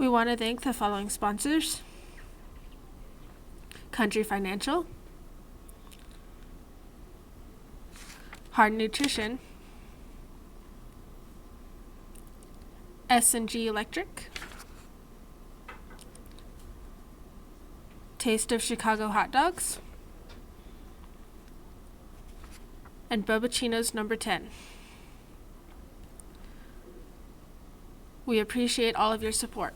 We want to thank the following sponsors: Country Financial, Hard Nutrition, S&G Electric, Taste of Chicago Hot Dogs, and Bobachino's Number 10. We appreciate all of your support.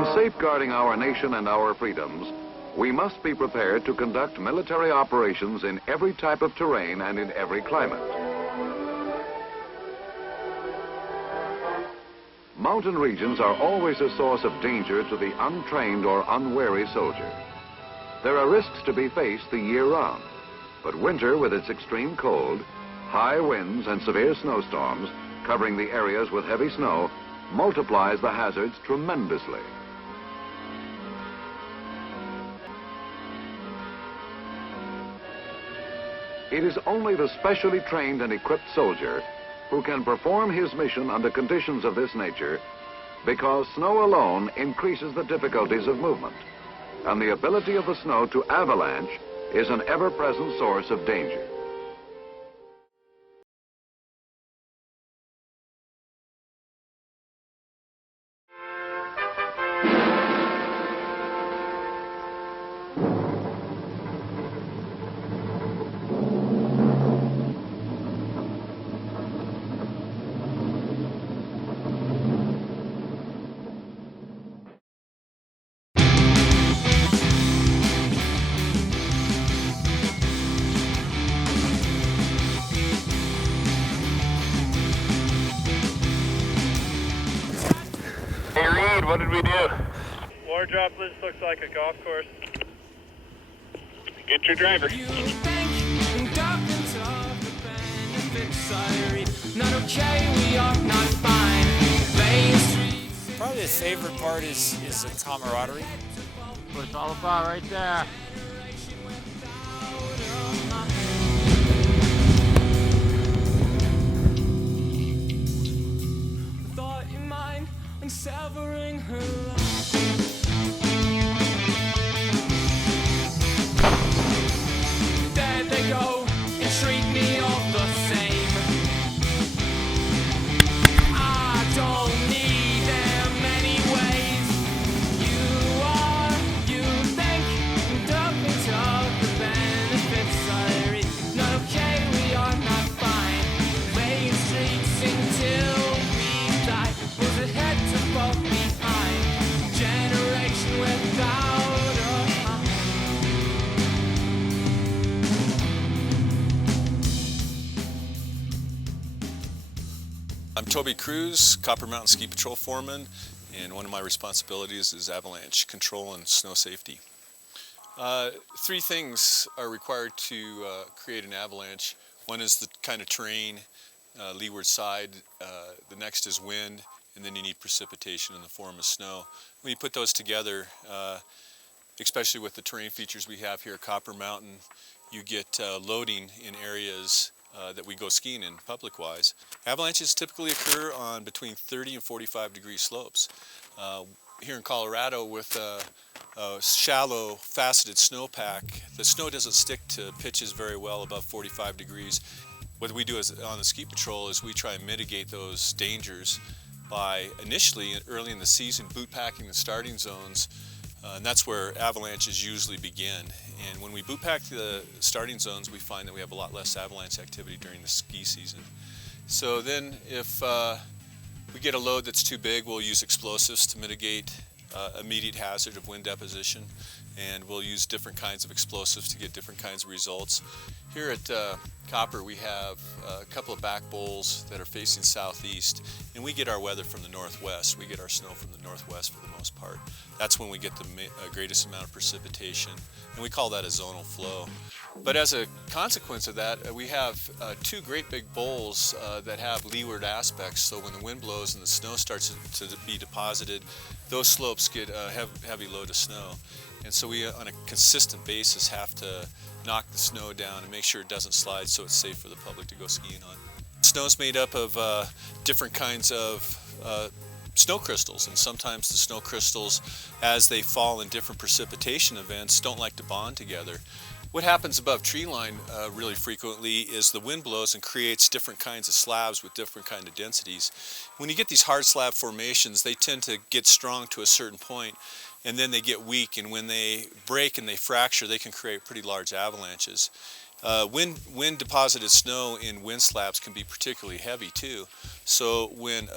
In safeguarding our nation and our freedoms, we must be prepared to conduct military operations in every type of terrain and in every climate. Mountain regions are always a source of danger to the untrained or unwary soldier. There are risks to be faced the year round, but winter with its extreme cold, high winds and severe snowstorms covering the areas with heavy snow multiplies the hazards tremendously. It is only the specially trained and equipped soldier who can perform his mission under conditions of this nature, because snow alone increases the difficulties of movement, and the ability of the snow to avalanche is an ever-present source of danger. Hey Reed, what did we do? Wardrop List looks like a golf course. Get your driver. Probably the favorite part is the camaraderie. What it's all about right there. Thought in mind and severing her life. There they go and treat me all the same. I don't need them anyways. You think, nothing of the benefits I read. Not okay, we are not fine. Playing streets until we die. Was ahead to fall behind. Generation without a mind. I'm Toby Cruz, Copper Mountain Ski Patrol Foreman, and one of my responsibilities is avalanche control and snow safety. Three things are required to create an avalanche. One is the kind of terrain, leeward side, the next is wind, and then you need precipitation in the form of snow. When you put those together, especially with the terrain features we have here at Copper Mountain, you get loading in areas that we go skiing in public-wise. Avalanches typically occur on between 30 and 45 degree slopes. Here in Colorado, with a shallow faceted snowpack, the snow doesn't stick to pitches very well above 45 degrees. What we do on the ski patrol is we try and mitigate those dangers by initially, early in the season, boot packing the starting zones, and that's where avalanches usually begin. And when we boot pack the starting zones, we find that we have a lot less avalanche activity during the ski season. So then if we get a load that's too big, we'll use explosives to mitigate immediate hazard of wind deposition, and we'll use different kinds of explosives to get different kinds of results. Here at Copper, we have a couple of back bowls that are facing southeast, and we get our weather from the northwest. We get our snow from the northwest for the most part. That's when we get the greatest amount of precipitation, and we call that a zonal flow. But as a consequence of that, we have two great big bowls that have leeward aspects, so when the wind blows and the snow starts to be deposited, those slopes get a heavy load of snow. And so we, on a consistent basis, have to knock the snow down and make sure it doesn't slide so it's safe for the public to go skiing on. Snow's made up of different kinds of snow crystals, and sometimes the snow crystals, as they fall in different precipitation events, don't like to bond together. What happens above tree line really frequently is the wind blows and creates different kinds of slabs with different kind of densities. When you get these hard slab formations, they tend to get strong to a certain point, and then they get weak, and when they break and they fracture, they can create pretty large avalanches. Wind deposited snow in wind slabs can be particularly heavy too. So when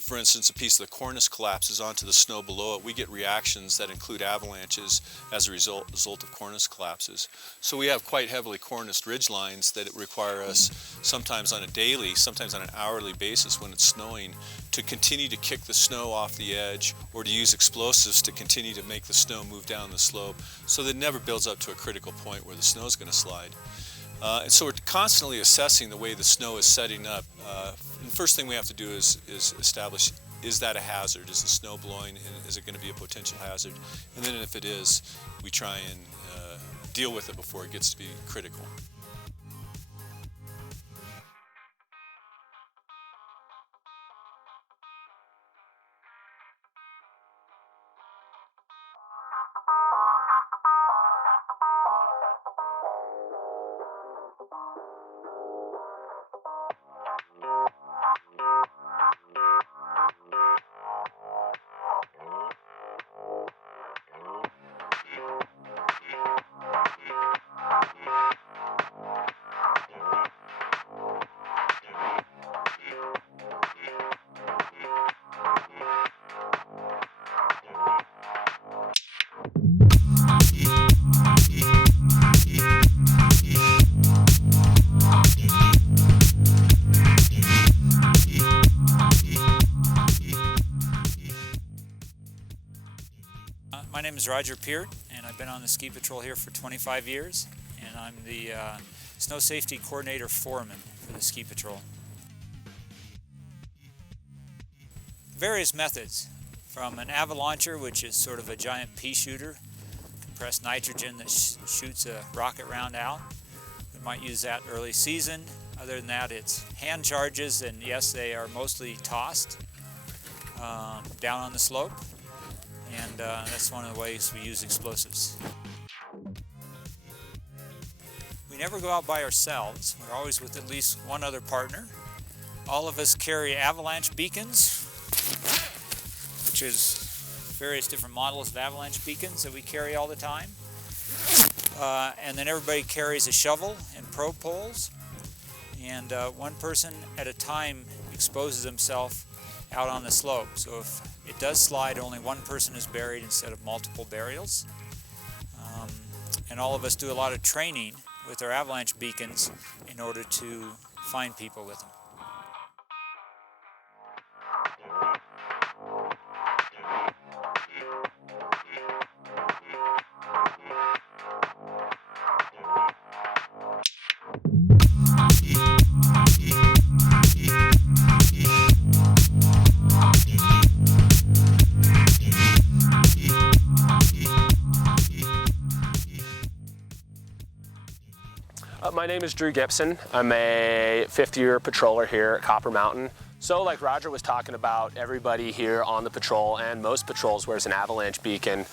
for instance, a piece of the cornice collapses onto the snow below it, we get reactions that include avalanches as a result of cornice collapses. So we have quite heavily corniced ridge lines that require us sometimes on a daily, sometimes on an hourly basis when it's snowing to continue to kick the snow off the edge or to use explosives to continue to make the snow move down the slope so that it never builds up to a critical point where the snow is going to slide. And so we're constantly assessing the way the snow is setting up. And the first thing we have to do is establish, is that a hazard? Is the snow blowing and is it going to be a potential hazard? And then if it is, we try and deal with it before it gets to be critical. My name is Roger Peart, and I've been on the ski patrol here for 25 years, and I'm the snow safety coordinator foreman for the ski patrol. Various methods, from an avalauncher, which is sort of a giant pea shooter, compressed nitrogen that shoots a rocket round out. We might use that early season. Other than that, it's hand charges, and yes, they are mostly tossed down on the slope. And that's one of the ways we use explosives. We never go out by ourselves. We're always with at least one other partner. All of us carry avalanche beacons, which is various different models of avalanche beacons that we carry all the time. And then everybody carries a shovel and probe poles. And one person at a time exposes himself out on the slope. So if it does slide, only one person is buried instead of multiple burials. And all of us do a lot of training with our avalanche beacons in order to find people with them. My name is Drew Gibson. I'm a 50-year patroller here at Copper Mountain. So like Roger was talking about, everybody here on the patrol and most patrols wears an avalanche beacon,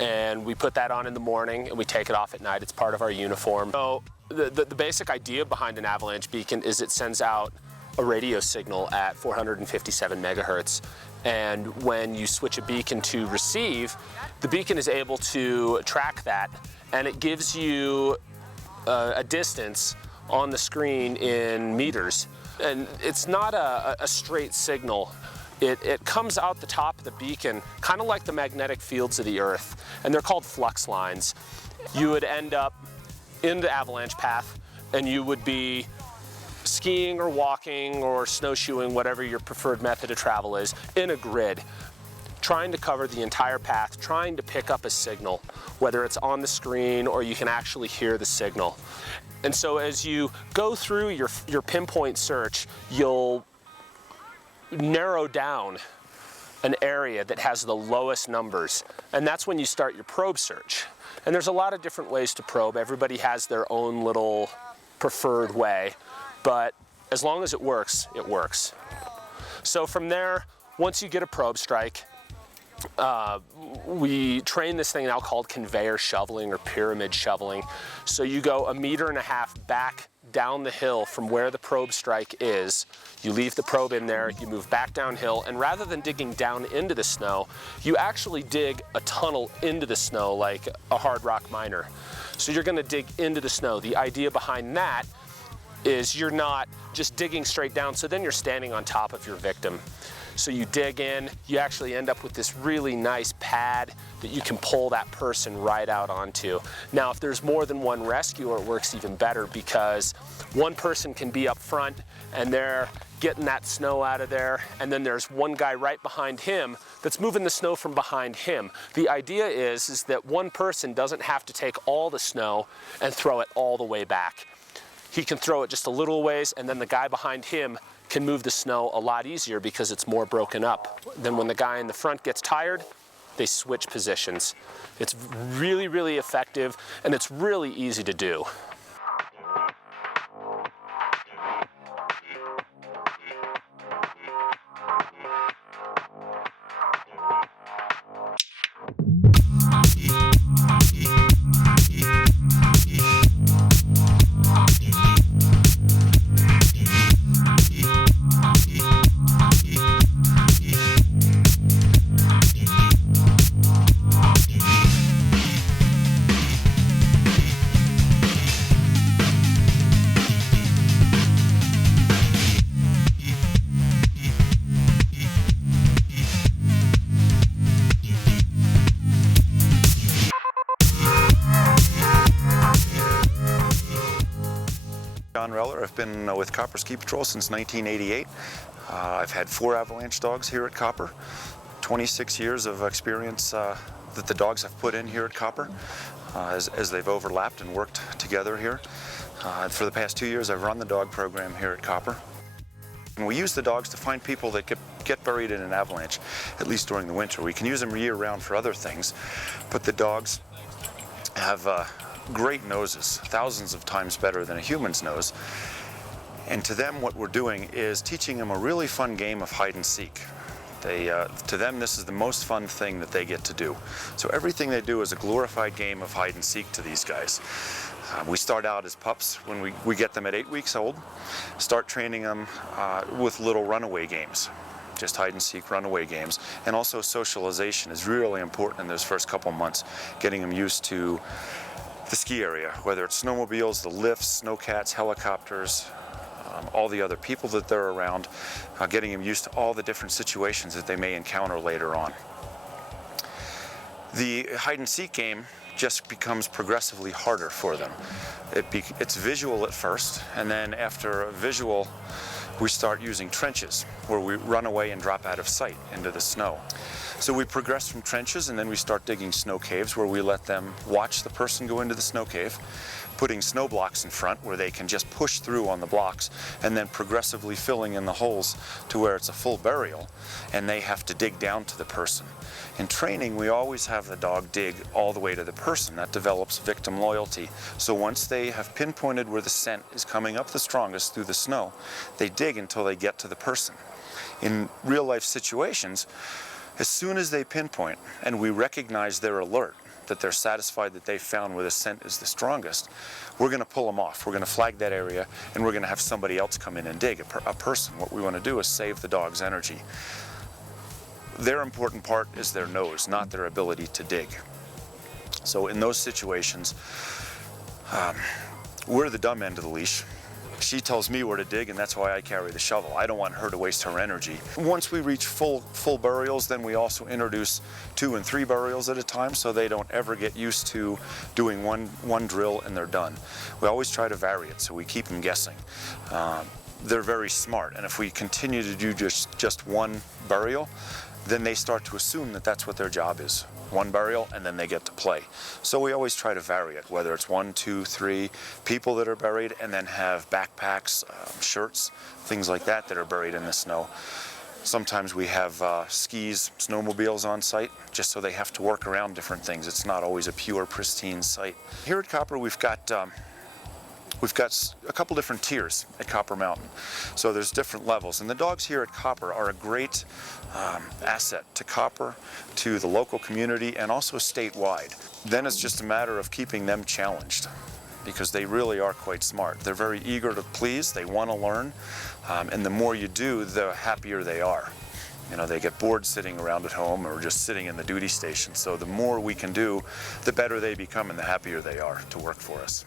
and we put that on in the morning and we take it off at night. It's part of our uniform. So the basic idea behind an avalanche beacon is it sends out a radio signal at 457 megahertz. And when you switch a beacon to receive, the beacon is able to track that, and it gives you a distance on the screen in meters. And it's not a straight signal. It comes out the top of the beacon, kind of like the magnetic fields of the Earth, and they're called flux lines. You would end up in the avalanche path, and you would be skiing or walking or snowshoeing, whatever your preferred method of travel is, in a grid, trying to cover the entire path, trying to pick up a signal, whether it's on the screen or you can actually hear the signal. And so as you go through your pinpoint search, you'll narrow down an area that has the lowest numbers, and that's when you start your probe search. And there's a lot of different ways to probe. Everybody has their own little preferred way, but as long as it works, it works. So from there, once you get a probe strike, we train this thing now called conveyor shoveling or pyramid shoveling. So you go 1.5 meters back down the hill from where the probe strike is. You leave the probe in there, you move back downhill, and rather than digging down into the snow, you actually dig a tunnel into the snow like a hard rock miner. So you're gonna dig into the snow. The idea behind that is you're not just digging straight down, so then you're standing on top of your victim. So you dig in, you actually end up with this really nice pad that you can pull that person right out onto. Now, if there's more than one rescuer, it works even better because one person can be up front and they're getting that snow out of there, and then there's one guy right behind him that's moving the snow from behind him. The idea is that one person doesn't have to take all the snow and throw it all the way back. He can throw it just a little ways, and then the guy behind him can move the snow a lot easier because it's more broken up. Then when the guy in the front gets tired, they switch positions. It's really, really effective, and it's really easy to do. I've been with Copper Ski Patrol since 1988. I've had 4 avalanche dogs here at Copper. 26 years of experience that the dogs have put in here at Copper as they've overlapped and worked together here. For the past 2 years I've run the dog program here at Copper. And we use the dogs to find people that get buried in an avalanche, at least during the winter. We can use them year-round for other things, but the dogs have great noses, thousands of times better than a human's nose. And to them, what we're doing is teaching them a really fun game of hide and seek. To them, this is the most fun thing that they get to do. So everything they do is a glorified game of hide and seek to these guys. We start out as pups when we get them at 8 weeks old, start training them with little runaway games. Just hide and seek runaway games. And also socialization is really important in those first couple months, getting them used to the ski area, whether it's snowmobiles, the lifts, snowcats, helicopters, all the other people that they're around, getting them used to all the different situations that they may encounter later on. The hide and seek game just becomes progressively harder for them. It's visual at first, and then after a visual, we start using trenches, where we run away and drop out of sight into the snow. So we progress from trenches, and then we start digging snow caves, where we let them watch the person go into the snow cave, putting snow blocks in front where they can just push through on the blocks, and then progressively filling in the holes to where it's a full burial, and they have to dig down to the person. In training, we always have the dog dig all the way to the person. That develops victim loyalty. So once they have pinpointed where the scent is coming up the strongest through the snow, they dig until they get to the person. In real life situations, as soon as they pinpoint and we recognize their alert, that they're satisfied that they found where the scent is the strongest, we're going to pull them off. We're going to flag that area, and we're going to have somebody else come in and dig, a person. What we want to do is save the dog's energy. Their important part is their nose, not their ability to dig. So in those situations, we're the dumb end of the leash. She tells me where to dig, and that's why I carry the shovel. I don't want her to waste her energy. Once we reach full burials, then we also introduce 2 and 3 burials at a time, so they don't ever get used to doing one drill and they're done. We always try to vary it, so we keep them guessing. They're very smart, and if we continue to do just one burial, then they start to assume that that's what their job is. One burial, and then they get to play. So we always try to vary it, whether it's 1, 2, 3 people that are buried, and then have backpacks, shirts, things like that that are buried in the snow. Sometimes we have skis, snowmobiles on site, just so they have to work around different things. It's not always a pure, pristine site. Here at Copper, we've got a couple different tiers at Copper Mountain. So there's different levels, and the dogs here at Copper are a great asset to Copper, to the local community, and also statewide. Then it's just a matter of keeping them challenged, because they really are quite smart. They're very eager to please, they want to learn, and the more you do, the happier they are. You know, they get bored sitting around at home or just sitting in the duty station. So the more we can do, the better they become and the happier they are to work for us.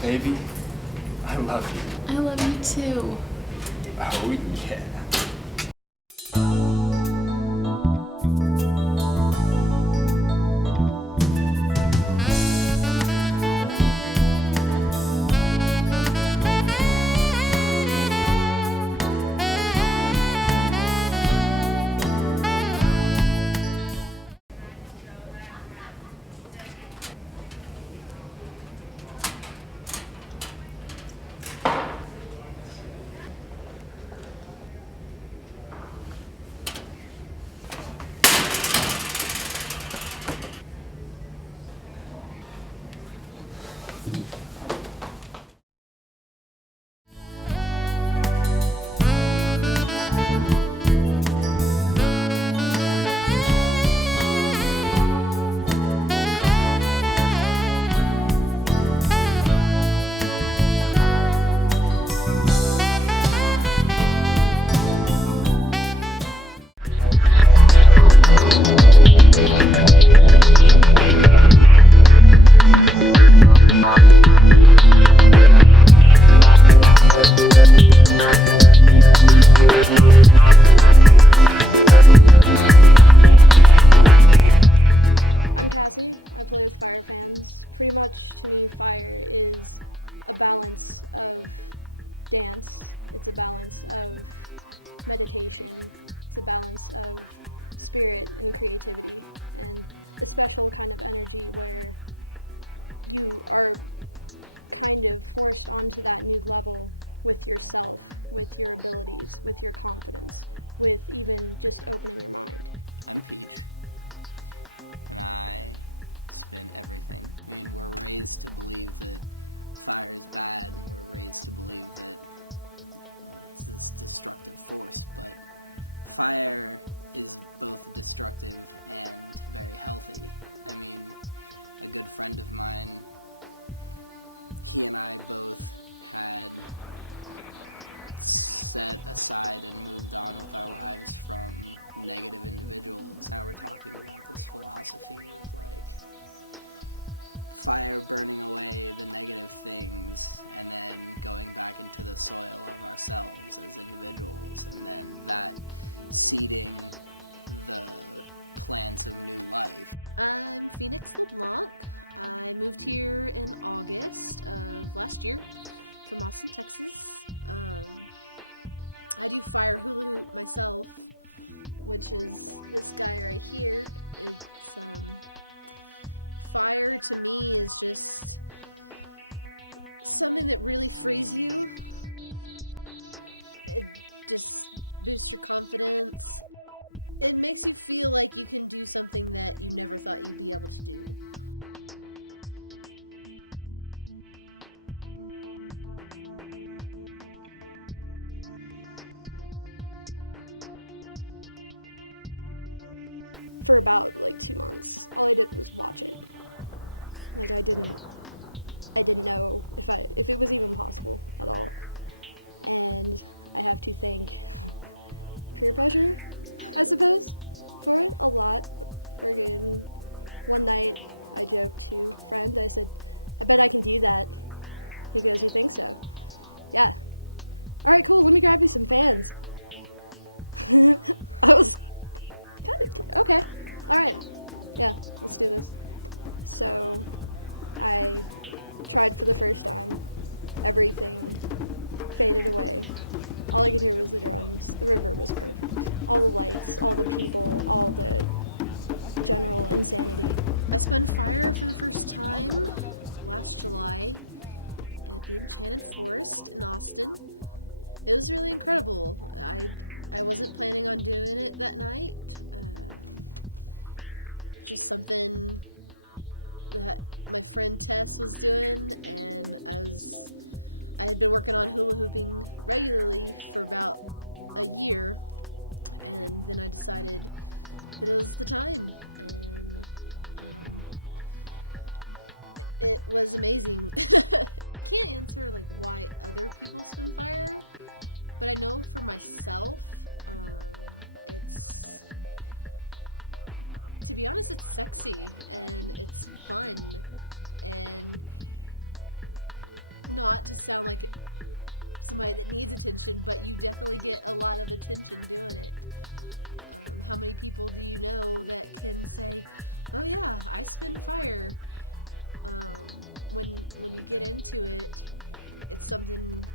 Baby, I love you. I love you too. Oh yeah. I'm Cassie. I play with fire fans. Pretty much to me, fire is a balance of dance, it's a balance of meditation, it's a balance of spirit and creativity, and a special kind of energy where you are kind of forced onto that new level with yourself, with your abilities, with your confidence, with even just opening your mind. I'm Peach, and I spin everything. I mean, we're raised to believe that fire is bad, and we're raised to believe that it's this destructive force, but fire is both destructive and very healthy. I mean, a good friend of mine, he and I both had set aside and moved on with our lives from negative individuals. Now we're talking about this philosophy of like fire burning away the negative things and then going back into the soil of ourselves as individuals, and then that seeding the plants of new life. I'm Phoenix LeBlanc. I moved here in August of last year from Austin, Texas. I do fire hula hoop myself, which is this guy right here. It's fire to me is just something that really frees you. It just boosts your confidence. It makes you feel like you can do something that you never thought you'd be able to do. For about like 2 months, all I did was watch it. Like I didn't I didn't know if it was even possible at all. And I have to thank peer pressure, I suppose, for it a lot. Friggin' one night I joked to a friend, I said, I bet I can do that. He goes, you think so? Yeah. Alright, cool, let me grab you some fans. I was kind of, okay, alright, yeah, let's do this. So I tried for the first time. Everything faded away. All I could hear was the drums. The river was perfect. All the lights, all the people, all the general insanity. I spun fire for the first time last July at the Enchanted Forest in Austin. It was really incredible. I wasn't planning on doing it that night. Just something that my friend Tess was doing, and I had been working on hula hooping regularly for about a year, and then I decided that it was the time, and it was amazing. I can't answer like why other people spin fire, but I know for myself, it's, to be honest, it's sexy and it's fun, and not to sound like somebody that needs attention, but you definitely get a lot of attention doing it. How many people do you know that can say, oh yeah, I spin fire? When you get into it, it's something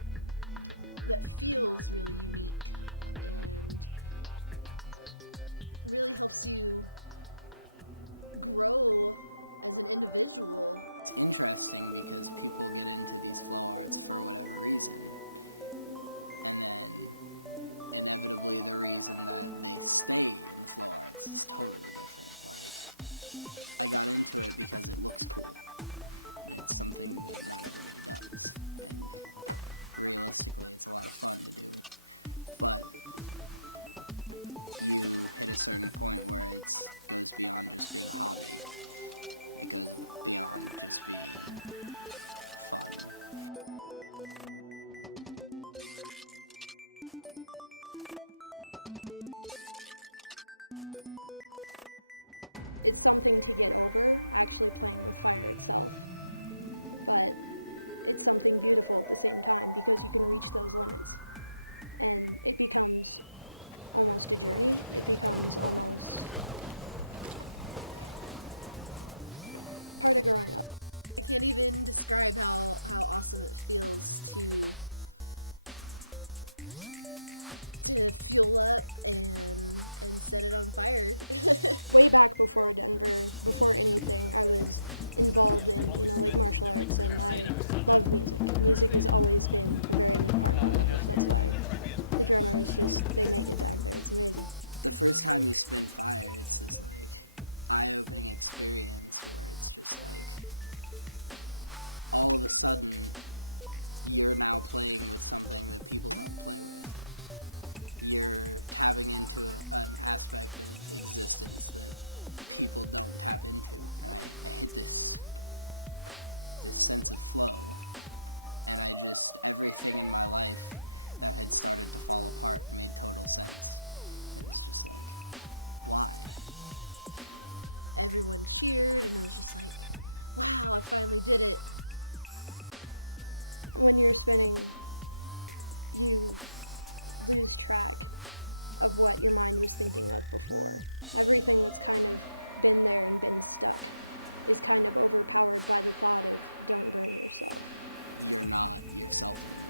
that feels really unique and really helps you grow as an individual. It's interesting because people get into these flow arts for whatever reason, and then inevitably the reason that they stay in the flow arts is totally different. Like, I got into it because it looks cool, and it's something that not everybody does, and realistically it's a lot of fun to do, but you hit a certain point where it goes beyond just being a hobby. It goes beyond just being fun. It's something to get over, actually playing with fire itself. But it's something beautiful at the same time because you can reach those limits. And it becomes almost a journey. It becomes almost part of growing up. I can't even describe how awesome it feels to fuel up and set it on fire. Way back before Denver, before anything, I was involved in, like martial arts, and I love music. Music has always been a very big part of my life. That's why the drummers they make it down there. It's amazing. The first time you spin fire, it's this like eye-opening experience where it's just like all of a sudden you're now playing with something that people don't play with. You're tapping into an aspect of existence that people don't tap into, and I hit this sense of flow, and everything in my life that had started to fall apart made total sense. It was just like, why? Everyone cheered, and it was just like, wow, I finally did it. When you're spinning, you lose track of what your mind was thinking of before. Everything that's kind of been there and been stuck is kind of overpowered by the thought of don't burn yourself. You're not yourself anymore.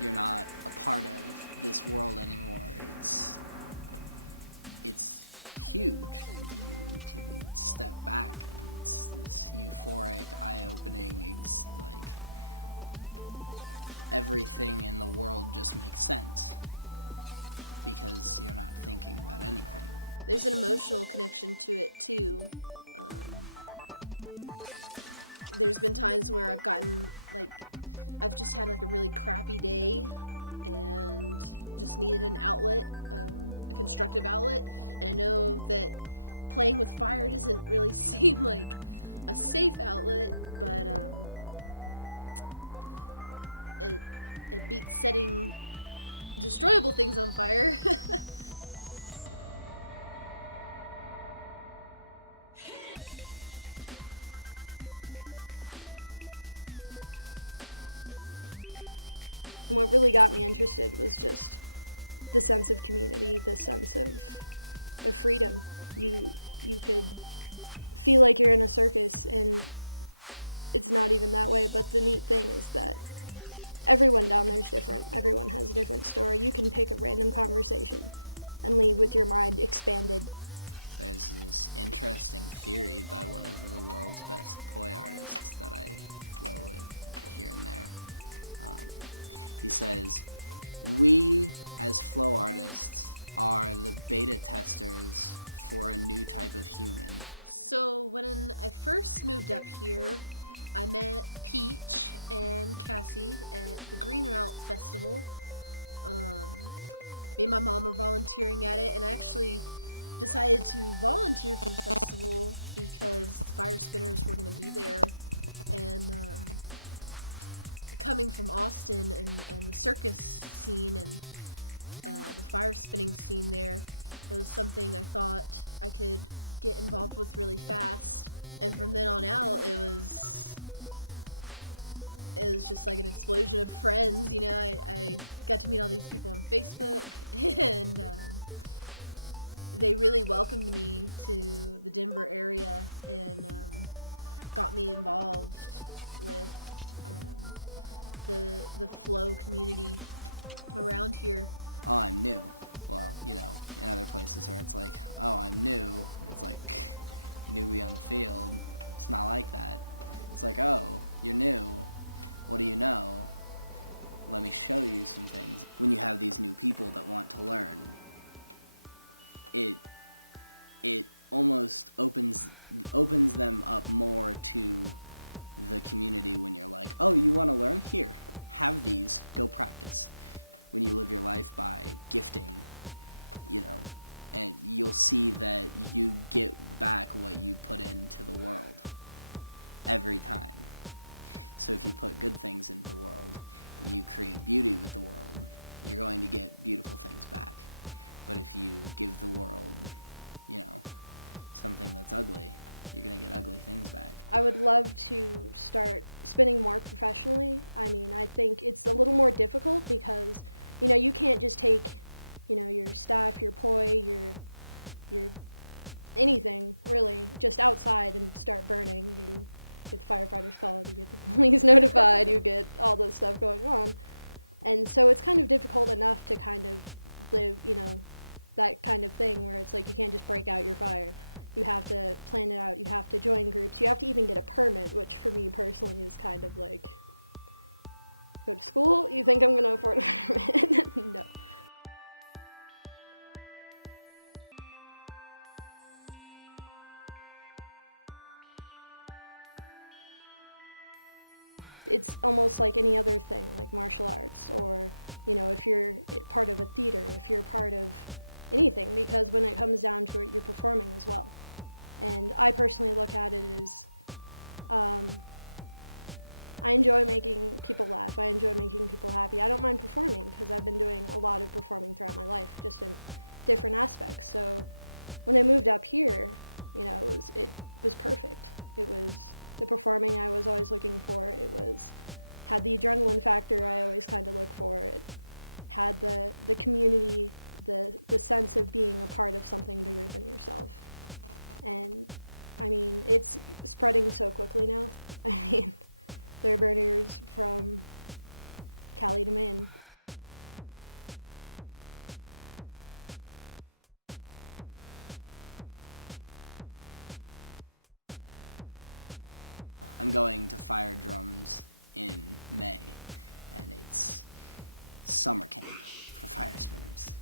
You're not a part of this world anymore. It's huge, and you can step back, and it's this euphoric, eye-opening, like everything in the world just makes sense because you're not thinking about anything. There's an emotional connection to it too. There's been times where I've just had like a really crappy day and just needed an outlet, a constructive outlet, and I know that playing with fire doesn't really seem like a safe outlet, but it beats setting destroyable things on fire. What really got me interested was just the sense of community, the sense of freedom. You could feel like you're in a circus, and it's not even that way, but the neat thing is that everyone down there is different. Everyone has a different story. You can pick a random conversation and leave with your mind expanded. There's this interesting theory by one of the world's best poi artists that I flow with here and there. He says, we as flow artists are the beta testers for a new type of human. So when I first moved up here, I met Peach and Cassie at the Green Route Festival. Me and my mom were volunteering at it, and I actually decided to volunteer for the festival because fire spinners were going to be there. And coming from Austin and the circus scene and the fire spinning scene there, it was something I thought I could get involved with really fast. And from then on out, it was just like an explosion of friends. You know, I got to meet all these people on Facebook, and they really welcomed me to the Denver area and got me involved with the flow community around here. Oh, I'm new. Well, you know, in other places where it's like, oh, I'm new, it's like newbie on the field. It's not like that. It's like, oh, you're new. What do you know? Let me show you some things. When you have these new people that want to learn, it almost opens them up more to the community when you're like, oh, you want to learn? Here, have these, go practice. When you live your life by gifting, you know, and you'll see that you get back what you put into the world every time. So if you put good things into the world, you create beauty with the world, you're going to get beautiful things back. But if you give the world, you know, something that's ugly, you're going to get ugly things back. I would love to start spinning more professionally. I mean, I think it's a little more difficult because, you know, you can't just take, you know, your staff, your poi, your anything, really, just outside and start burning. You get the firefighters called, you get the police notified, you get all this stuff going on. And so it's kind of difficult enough to kind of live, you know, that kind of thing where it's like you can't just break out your fire. You have to plan it out, you have to join groups, you have to even get a permit, which for me personally is kind of like, go to school, you think I'm going to afford a permit? No. It's almost like any other thing, like martial arts, or, you know, if you're part of a theater, if you're part of anything, because when it comes down to it, you're performing as well. And I personally look at it as, I enjoy making people laugh, I enjoy making people happy. I don't mind performing, because I've been doing a lot of performing throughout my life, just in different aspects. So when I moved up here, you know, it was perfect. It was the performing I was always looking for. It had the adrenaline factor I always kind of look for. It had the community, the sense of being a part of something bigger than yourself. And I mean, it's spreading so quickly now. I mean, there are burners from Cali to Maine. I'm going to Fire Drums in May, and it's summer camp for fire spinners.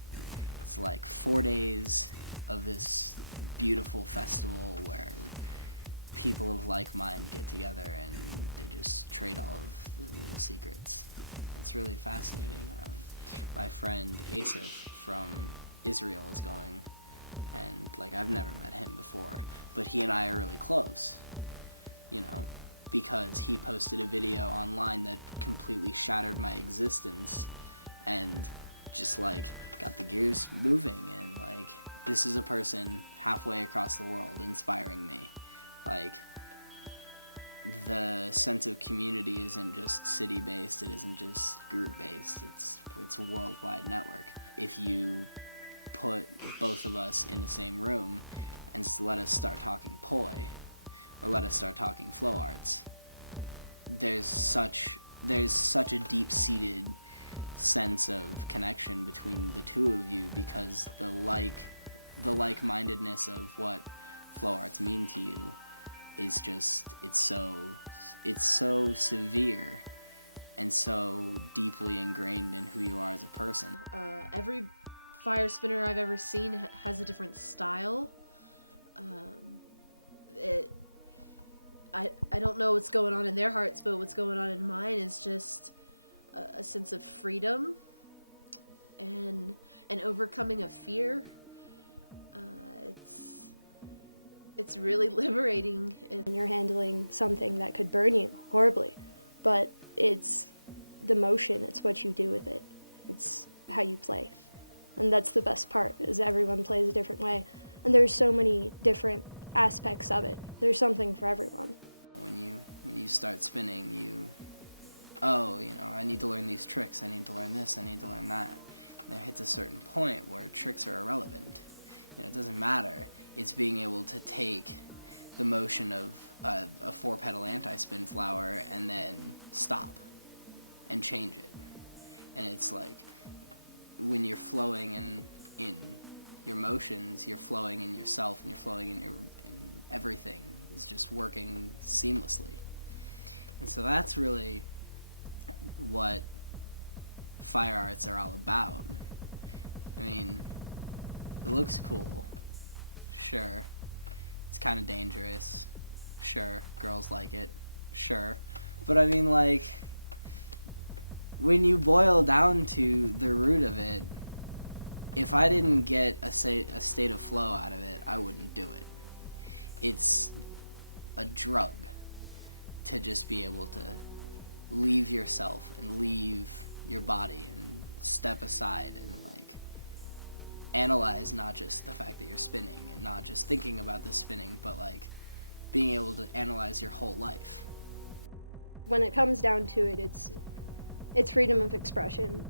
It's like 4 days of this beautiful festival where people of like mind get together and they just trade all of the little secrets. It's really fascinating. My friend Lhs Ff from Israel is going, and like I've never met him before, but he and I are really close, you know. because he posted a video online that completely shattered my existence and just like got the gears moving, and like this is a person halfway across the world inspiring me. Like, the sense of community isn't just city-based, it isn't just group-based, it's a worldwide network. If you put both of us in the same room and just let us start talking poi, or let us start talking flow arts, there's such a deep-seated sense of connection between the two of you, because the like-mindedness of what flow arts mean to you is just, it's so severe and so deeply ingrained in who you are as a person. Every fire spinner I've ever seen has a different style. I don't know what's going on in their hearts, but what's going on in mine is just a sense of freedom and overcoming a fear. It's really liberating. You're handling something that could burn you horribly, but it's the motion, it's what you do with it, it's how you play. And that's the best part, is everyone plays a different way. And there's so many different aspects of it. There's something for everyone. When you start spinning, I need to learn these tricks, I need to learn this, I need to learn that. And there hits a certain point where tricks are irrelevant. It doesn't matter. It's being able to take the motion of a 4-petal anti-spin flower and then stop and change it. And it's like, when you're flowing in your motions, you're flowing in yourself, and you're flowing in everything is just working seamlessly. And so that's really what fire arts are all about. I mean, it looks cool, sure. It's kind of dangerous, sure. Girls like it, sure. But I mean, like, when you boil down to the root of it, if I didn't get a state of flow out of it, I wouldn't do it. It's a drug to just be able to leave yourself and leave your body and step aside and like analyze not just the fact that you're spinning and not just thinking about the spinning, but like being able to analyze your whole life. When it comes down to it, it's freedom of expression.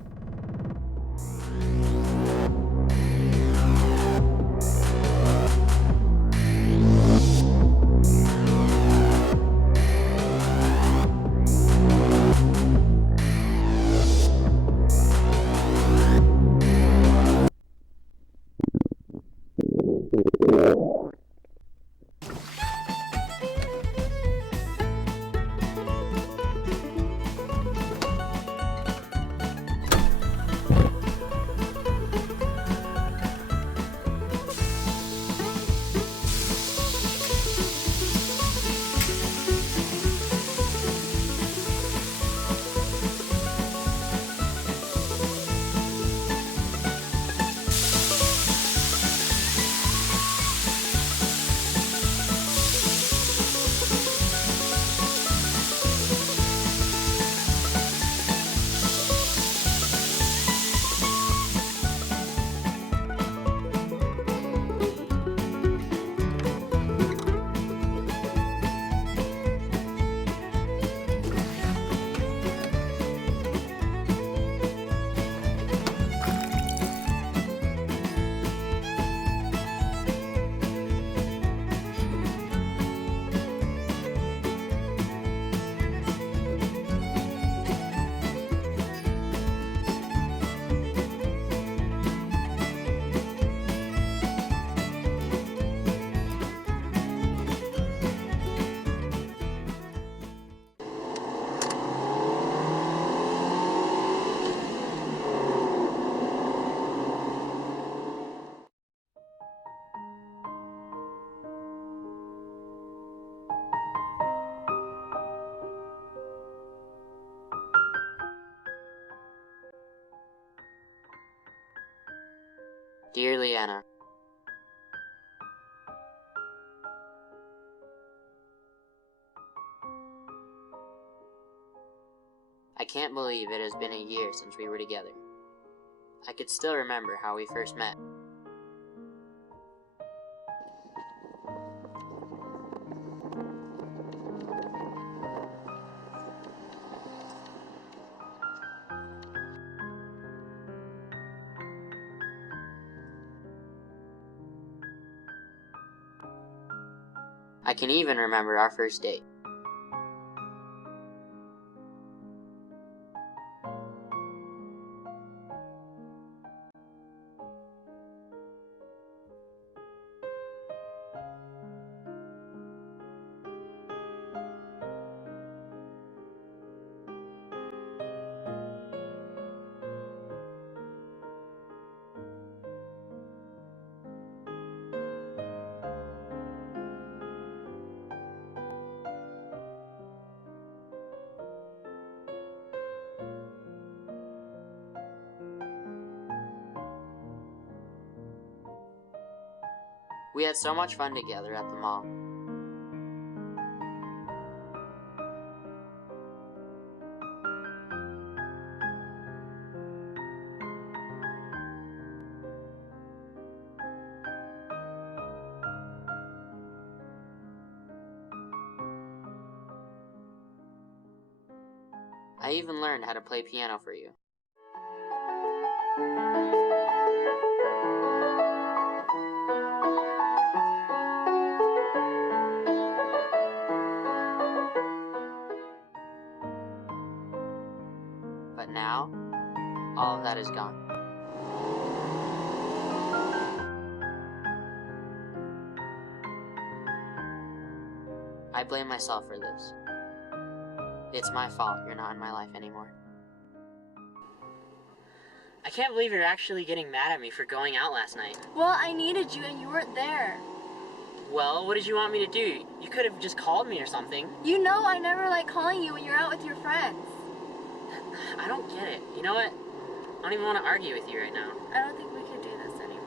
Dear Leanna, can't believe it has been a year since we were together. I could still remember how we first met. I can even remember our first date. We had so much fun together at the mall. I even learned how to play piano for you. But now, all of that is gone. I blame myself for this. It's my fault you're not in my life anymore. I can't believe you're actually getting mad at me for going out last night. Well, I needed you and you weren't there. Well, what did you want me to do? You could have just called me or something. You know I never like calling you when you're out with your friends. I don't get it. You know what? I don't even want to argue with you right now. I don't think we could do this anymore.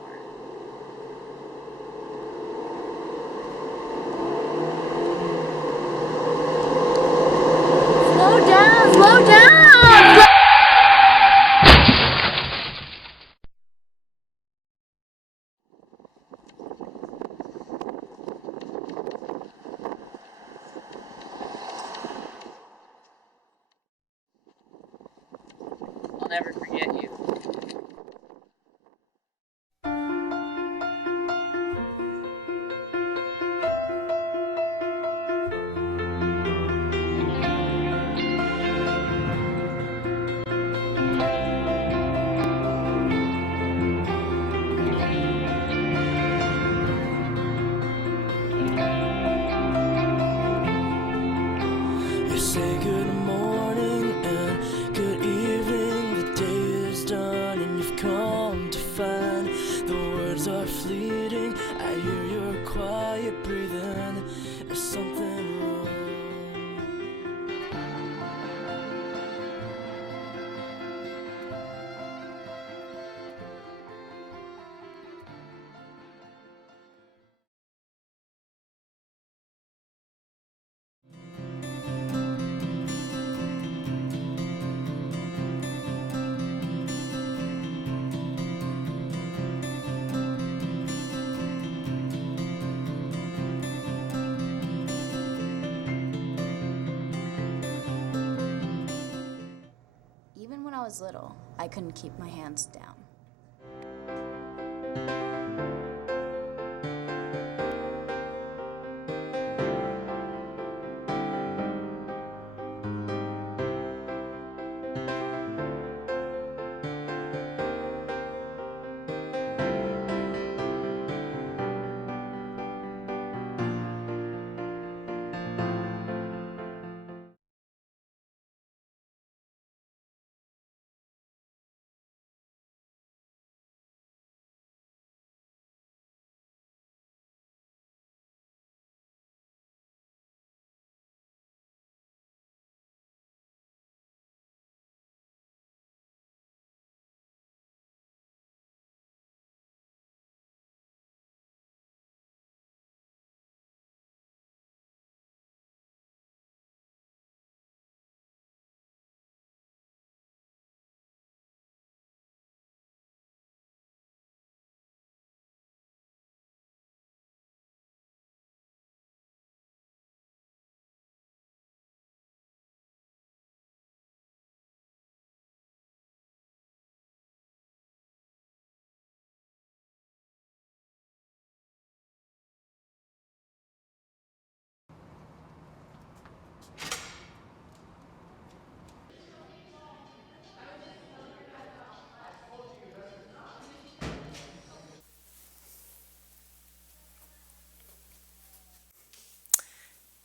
Slow down! Slow down! I'll never forget you. You say good morning and good evening. The day is done and you've come to find the words are fleeting. I hear your quiet breathing. Is something wrong? Even when I was little, I couldn't keep my hands down.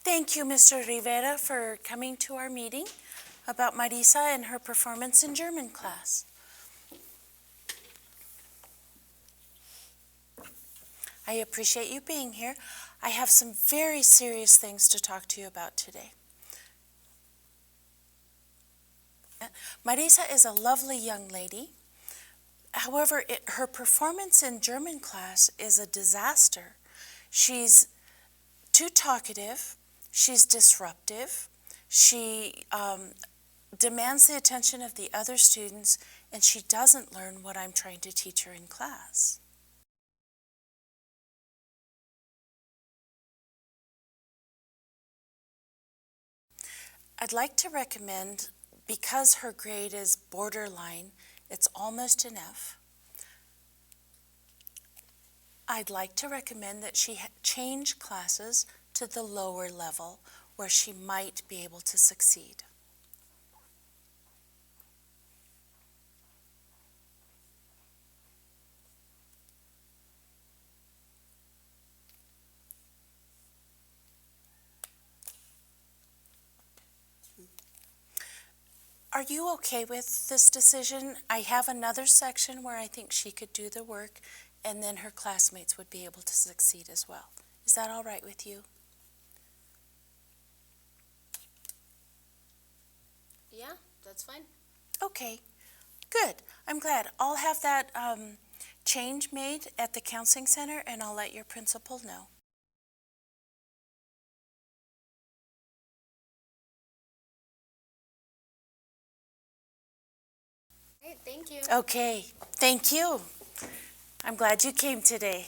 Thank you, Mr. Rivera, for coming to our meeting about Marisa and her performance in German class. I appreciate you being here. I have some very serious things to talk to you about today. Marisa is a lovely young lady. However, her performance in German class is a disaster. She's too talkative, she's disruptive, she demands the attention of the other students, and she doesn't learn what I'm trying to teach her in class. I'd like to recommend, because her grade is borderline, it's almost an F, I'd like to recommend that she change classes to the lower level where she might be able to succeed. Are you okay with this decision? I have another section where I think she could do the work, and then her classmates would be able to succeed as well. Is that all right with you? Yeah, that's fine. Okay, good. I'm glad. I'll have that change made at the counseling center, and I'll let your principal know. Great, thank you. Okay, thank you. I'm glad you came today.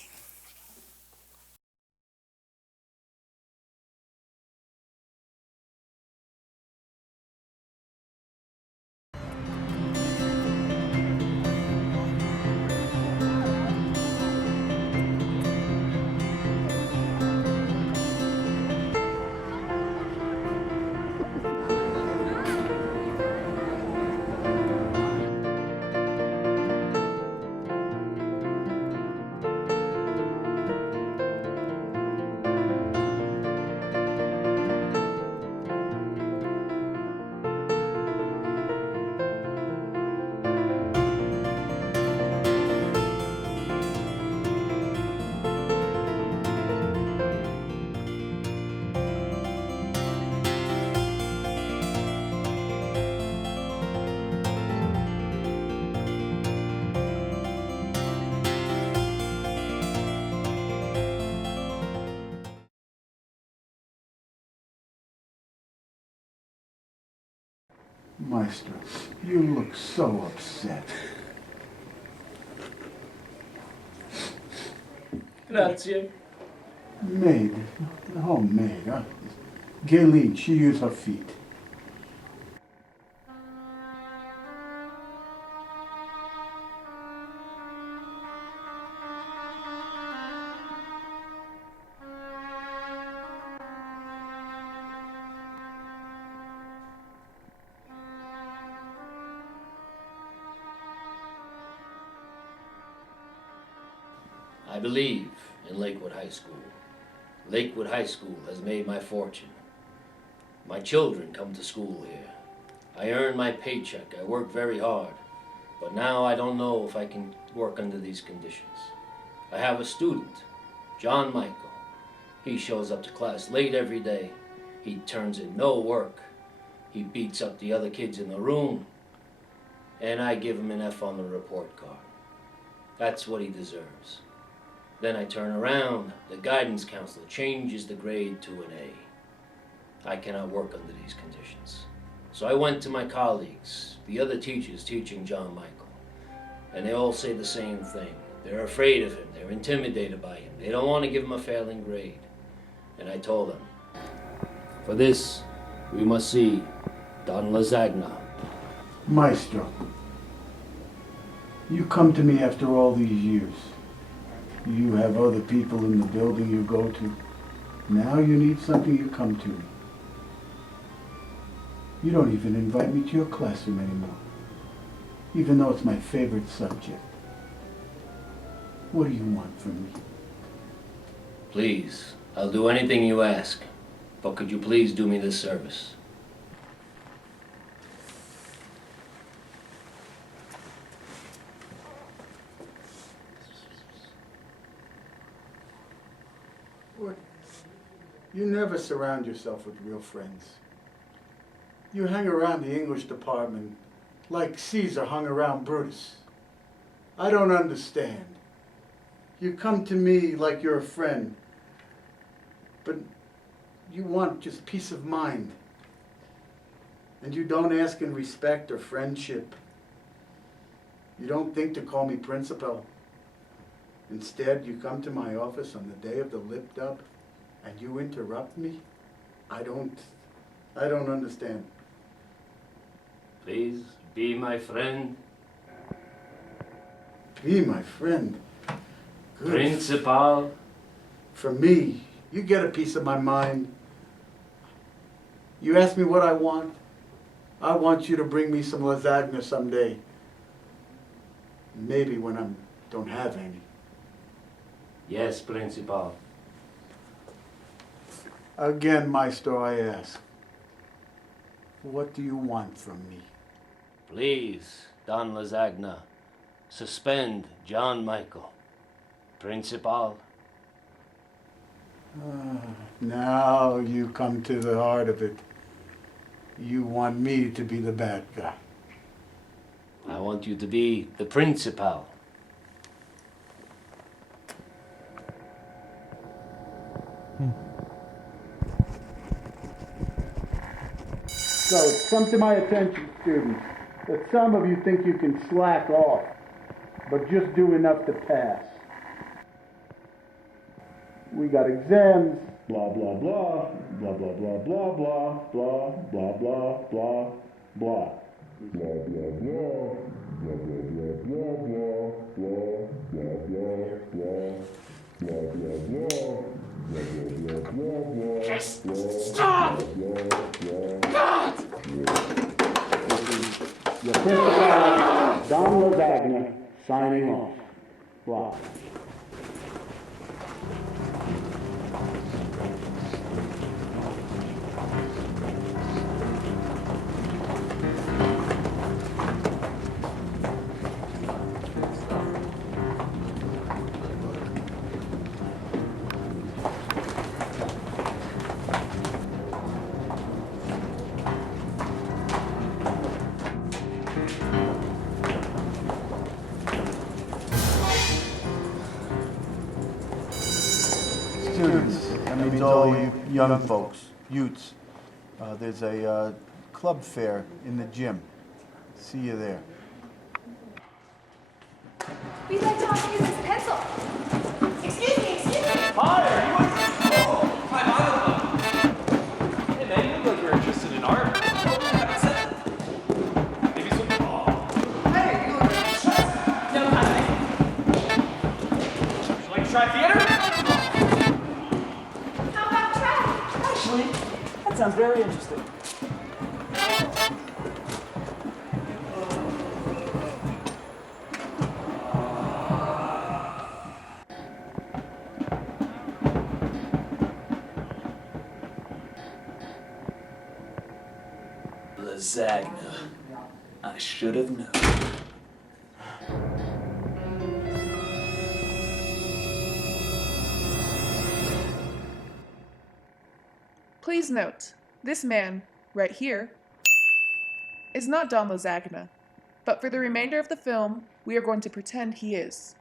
Maestro, you look so upset. Grazie. Maid. Oh, maid. Gaylene, she used her feet. I believe in Lakewood High School. Lakewood High School has made my fortune. My children come to school here. I earn my paycheck. I work very hard. But now I don't know if I can work under these conditions. I have a student, John Michael. He shows up to class late every day. He turns in no work. He beats up the other kids in the room. And I give him an F on the report card. That's what he deserves. Then I turn around, the guidance counselor changes the grade to an A. I cannot work under these conditions. So I went to my colleagues, the other teachers teaching John Michael, and they all say the same thing. They're afraid of him, they're intimidated by him, they don't want to give him a failing grade. And I told them, for this, we must see Don Lasagna. Maestro, you come to me after all these years. You have other people in the building you go to. Now you need something, you come to me. You don't even invite me to your classroom anymore, even though it's my favorite subject. What do you want from me? Please, I'll do anything you ask. But could you please do me this service? You never surround yourself with real friends. You hang around the English department like Caesar hung around Brutus. I don't understand. You come to me like you're a friend, but you want just peace of mind. And you don't ask in respect or friendship. You don't think to call me principal. Instead, you come to my office on the day of the lip dub and you interrupt me? I don't understand. Please, be my friend. Be my friend? Good. Principal. For me, you get a piece of my mind. You ask me what I want. I want you to bring me some lasagna someday. Maybe when I don't have any. Yes, Principal. Again, Maestro, I ask. What do you want from me? Please, Don Lasagna, suspend John Michael. Principal. Now you come to the heart of it. You want me to be the bad guy. I want you to be the principal. So it's come to my attention, students, that some of you think you can slack off, but just do enough to pass. We got exams, blah, blah, blah, blah, blah, blah, blah, blah, blah, blah, blah, blah, blah. Blah, blah, blah, blah, blah, blah, blah, blah, blah, blah, blah, blah, blah. Just stop! God! Your principal, Don Lasagna, signing off. Blah. Students, that means all you young folks, youths. There's a club fair in the gym. See you there. We'd like to offer you this pencil. Excuse me, excuse me. Hi, you want... Hey man, you look like you're interested in art. Maybe some... Hey, you look like you're stressed. No comment. Would you like to try theater? How about track? Actually, that sounds very interesting. Lasagna. I should have known. Please note, this man, right here, is not Don Lasagna, but for the remainder of the film, we are going to pretend he is.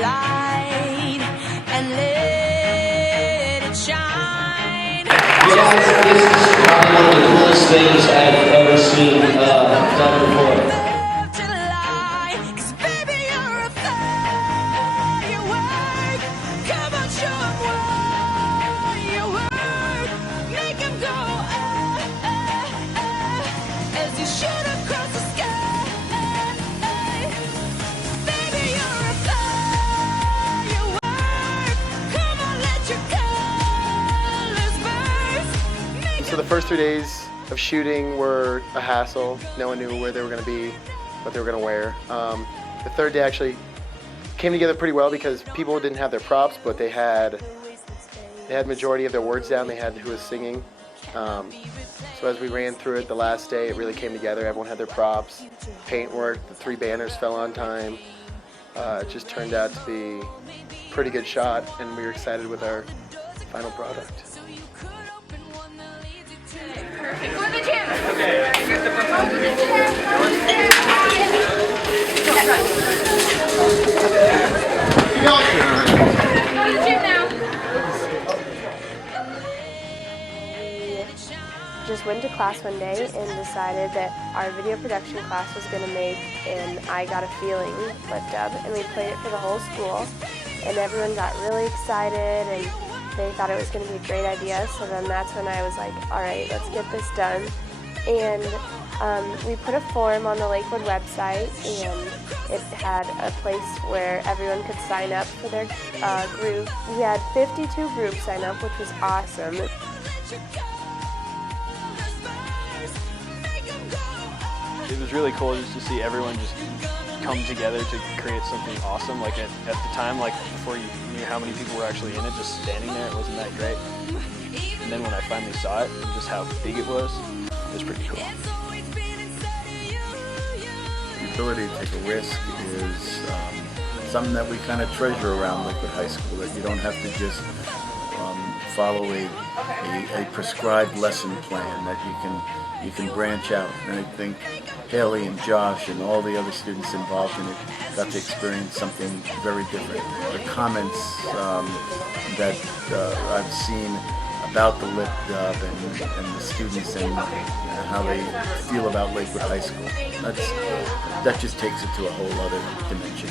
light and let it shine. Guys, this is probably one of the coolest things I've ever seen done before. So the first 3 days of shooting were a hassle. No one knew where they were going to be, what they were going to wear. The third day actually came together pretty well because people didn't have their props, but they had majority of their words down. They had who was singing. So as we ran through it the last day, it really came together. Everyone had their props, paint work, the 3 banners fell on time. It just turned out to be a pretty good shot, and we were excited with our final product. Perfect. Go to the gym. Okay. Go to the gym. Go to the gym now. We just went to class one day and decided that our video production class was going to make and I Got a Feeling lip dub, and we played it for the whole school, and everyone got really excited and they thought it was going to be a great idea. So then that's when I was like, all right, let's get this done. And we put a form on the Lakewood website, and it had a place where everyone could sign up for their group. We had 52 groups sign up, which was awesome. It was really cool just to see everyone just come together to create something awesome. Like at the time, like before you knew how many people were actually in it, just standing there, it wasn't that great. And then when I finally saw it and just how big it was pretty cool. The ability to take a risk is something that we kind of treasure around Lakewood High School, that you don't have to just follow a prescribed lesson plan, that you can branch out. And I think Haley and Josh and all the other students involved in it got to experience something very different. The comments that I've seen about the lip dub and the students and how they feel about Lakewood High School, that just takes it to a whole other dimension.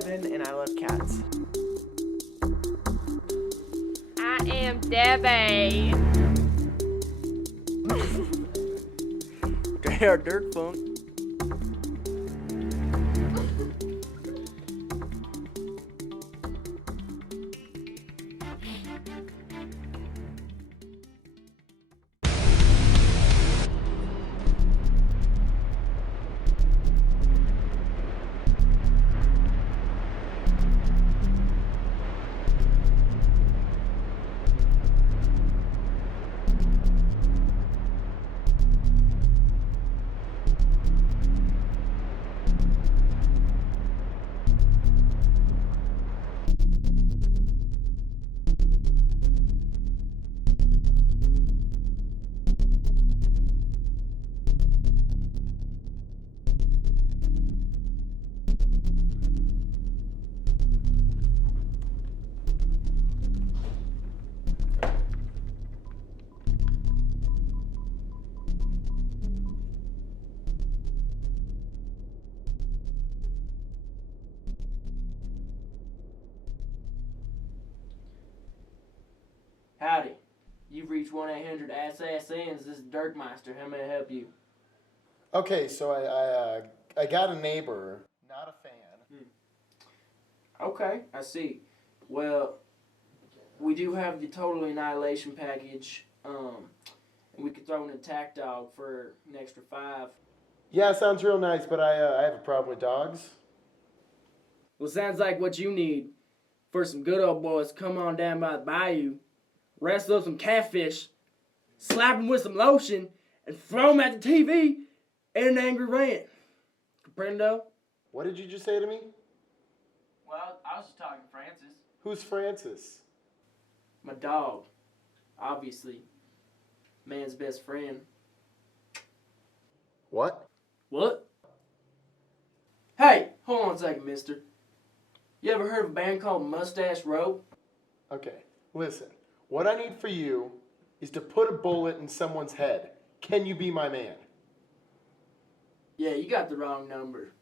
Devin, and I love cats. I am Debbie. They are dirt funk. Howdy. You've reached 1-800-ASSASSINS. This is Dirkmeister. How may I help you? Okay, so I got a neighbor, not a fan. Okay, I see. Well, we do have the Total Annihilation package. And we could throw in a attack dog for an extra $5. Yeah, sounds real nice, but I have a problem with dogs. Well, sounds like what you need for some good old boys. Come on down by the bayou, wrestle up some catfish, slap them with some lotion, and throw them at the TV in an angry rant. Comprendo? What did you just say to me? Well, I was just talking to Francis. Who's Francis? My dog. Obviously. Man's best friend. What? What? Hey, hold on a second, mister. You ever heard of a band called Mustache Rope? Okay, listen. What I need for you is to put a bullet in someone's head. Can you be my man? Yeah, you got the wrong number.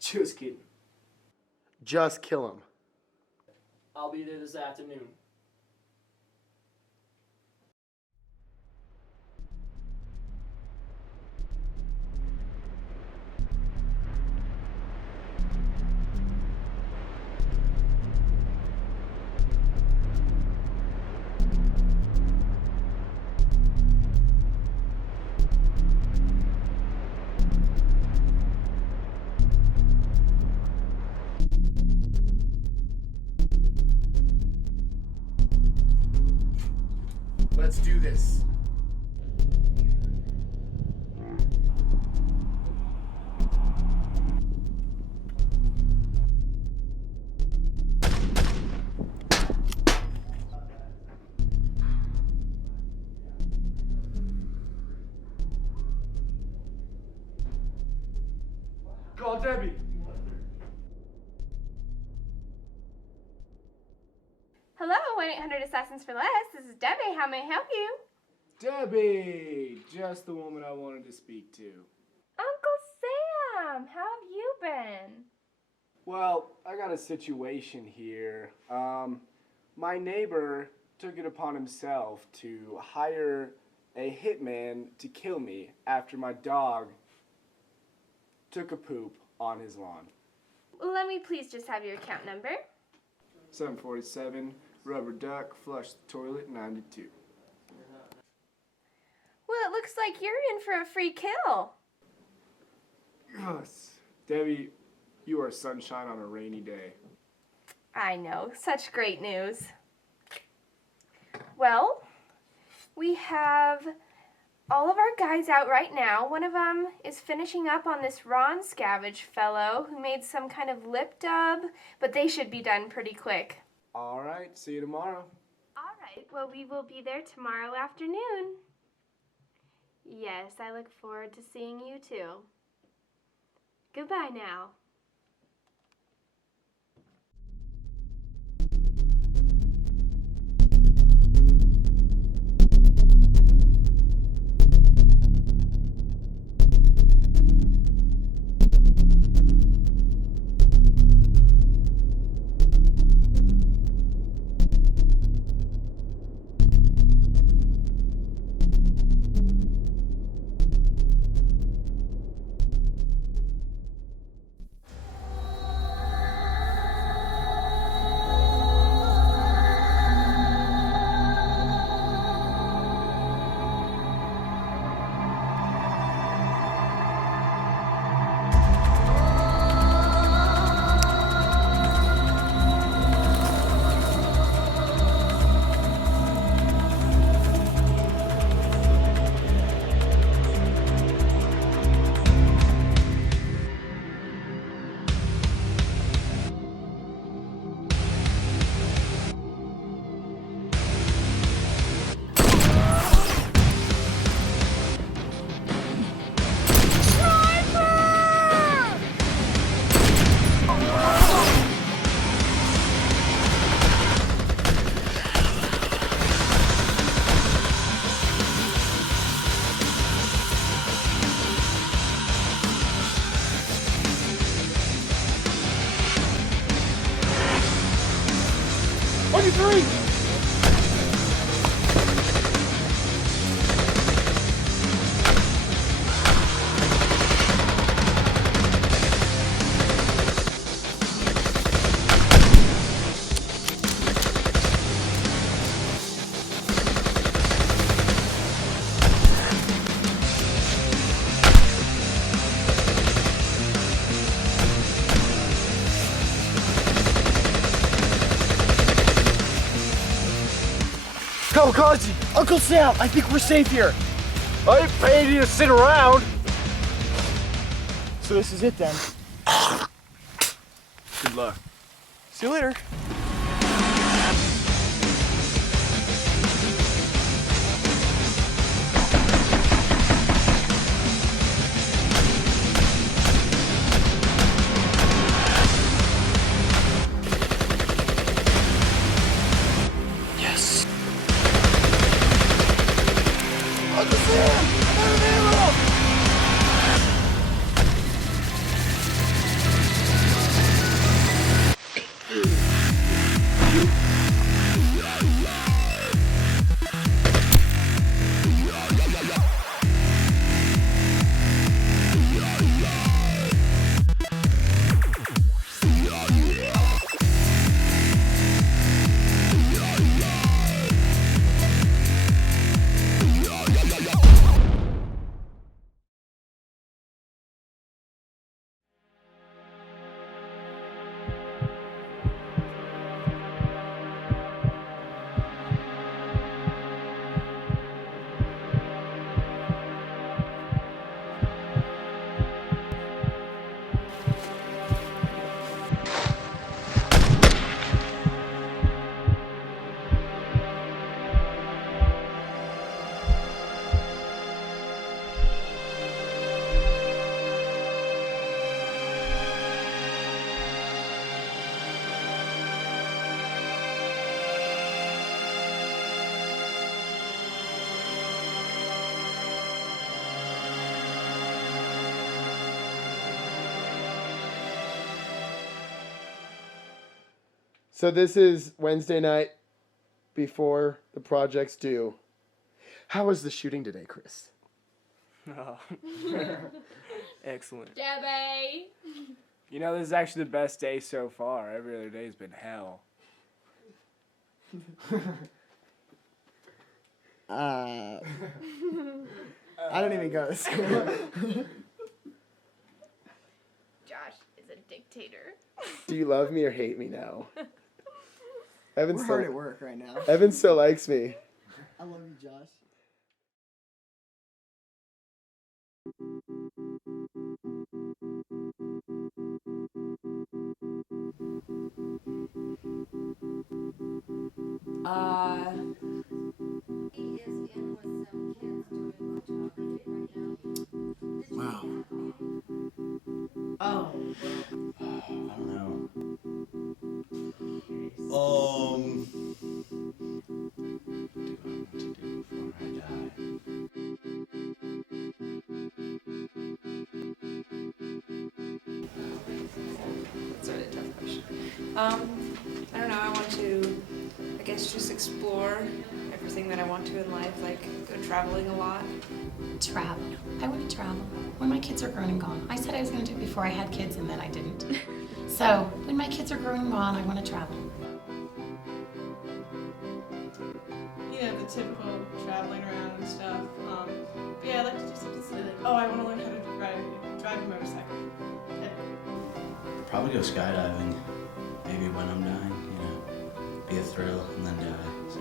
Just kidding. Just kill him. I'll be there this afternoon. Let's do this. Call Debbie. Hello, 1-800-ASSASSINS for Less. This is Debbie. How may I help you? Debbie! Just the woman I wanted to speak to. Uncle Sam, how have you been? Well, I got a situation here. My neighbor took it upon himself to hire a hitman to kill me after my dog took a poop on his lawn. Well, let me please just have your account number. 747, rubber duck, flush the toilet, 92. Well, it looks like you're in for a free kill. Yes. Debbie, you are sunshine on a rainy day. I know, such great news. Well, we have all of our guys out right now. One of them is finishing up on this Ron Scavenge fellow who made some kind of lip dub, but they should be done pretty quick. All right, see you tomorrow. All right, well, we will be there tomorrow afternoon. Yes, I look forward to seeing you too. Goodbye now. Kamikaze! Uncle Sam, I think we're safe here. I ain't paying you to sit around. So this is it then. Good luck. See you later. Yes. So this is Wednesday night before the project's due. How was the shooting today, Chris? Oh. Excellent. Debbie! You know, this is actually the best day so far. Every other day has been hell. I don't even go to school. Josh is a dictator. Do you love me or hate me now? Evan We're still, hard at work right now. Evan still likes me. I love you, Josh. Wow. Oh. I don't know. What do I want to do before I die? Travel. I want to travel. When my kids are grown and gone. I said I was going to do it before I had kids and then I didn't. So, when my kids are grown and gone, I want to travel. You know, the typical traveling around and stuff. But yeah, I'd like to do something silly like, oh, I want to learn how to drive a motorcycle. Probably go skydiving. Maybe when I'm dying, you know. Be a thrill and then die, so.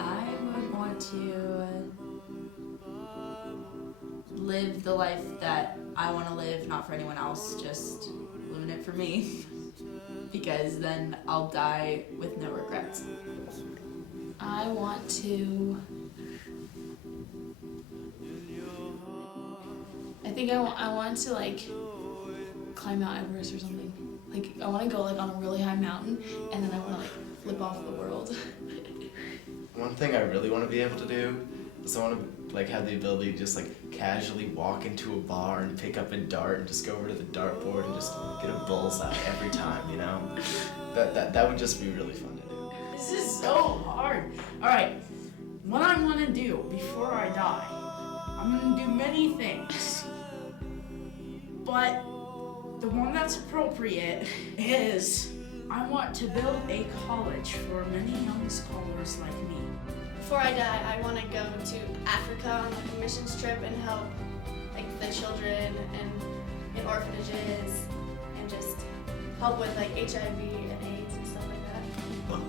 I would want to live the life that I want to live, not for anyone else, just living it for me. Because then I'll die with no regrets. I want to... I think I want to, like, climb Mount Everest or something. Like, I want to go, like, on a really high mountain, and then I want to, like, flip off the world. One thing I really want to be able to do is I want to, like, have the ability to just, like, casually walk into a bar and pick up a dart and just go over to the dartboard and just get a bullseye every time, you know? That would just be really fun to do. This is so hard. Alright, what I want to do before I die, I'm going to do many things. But the one that's appropriate is I want to build a college for many young scholars like me. Before I die, I want to go to Africa on like a missions trip and help like the children and in orphanages and just help with like HIV and AIDS and stuff like that.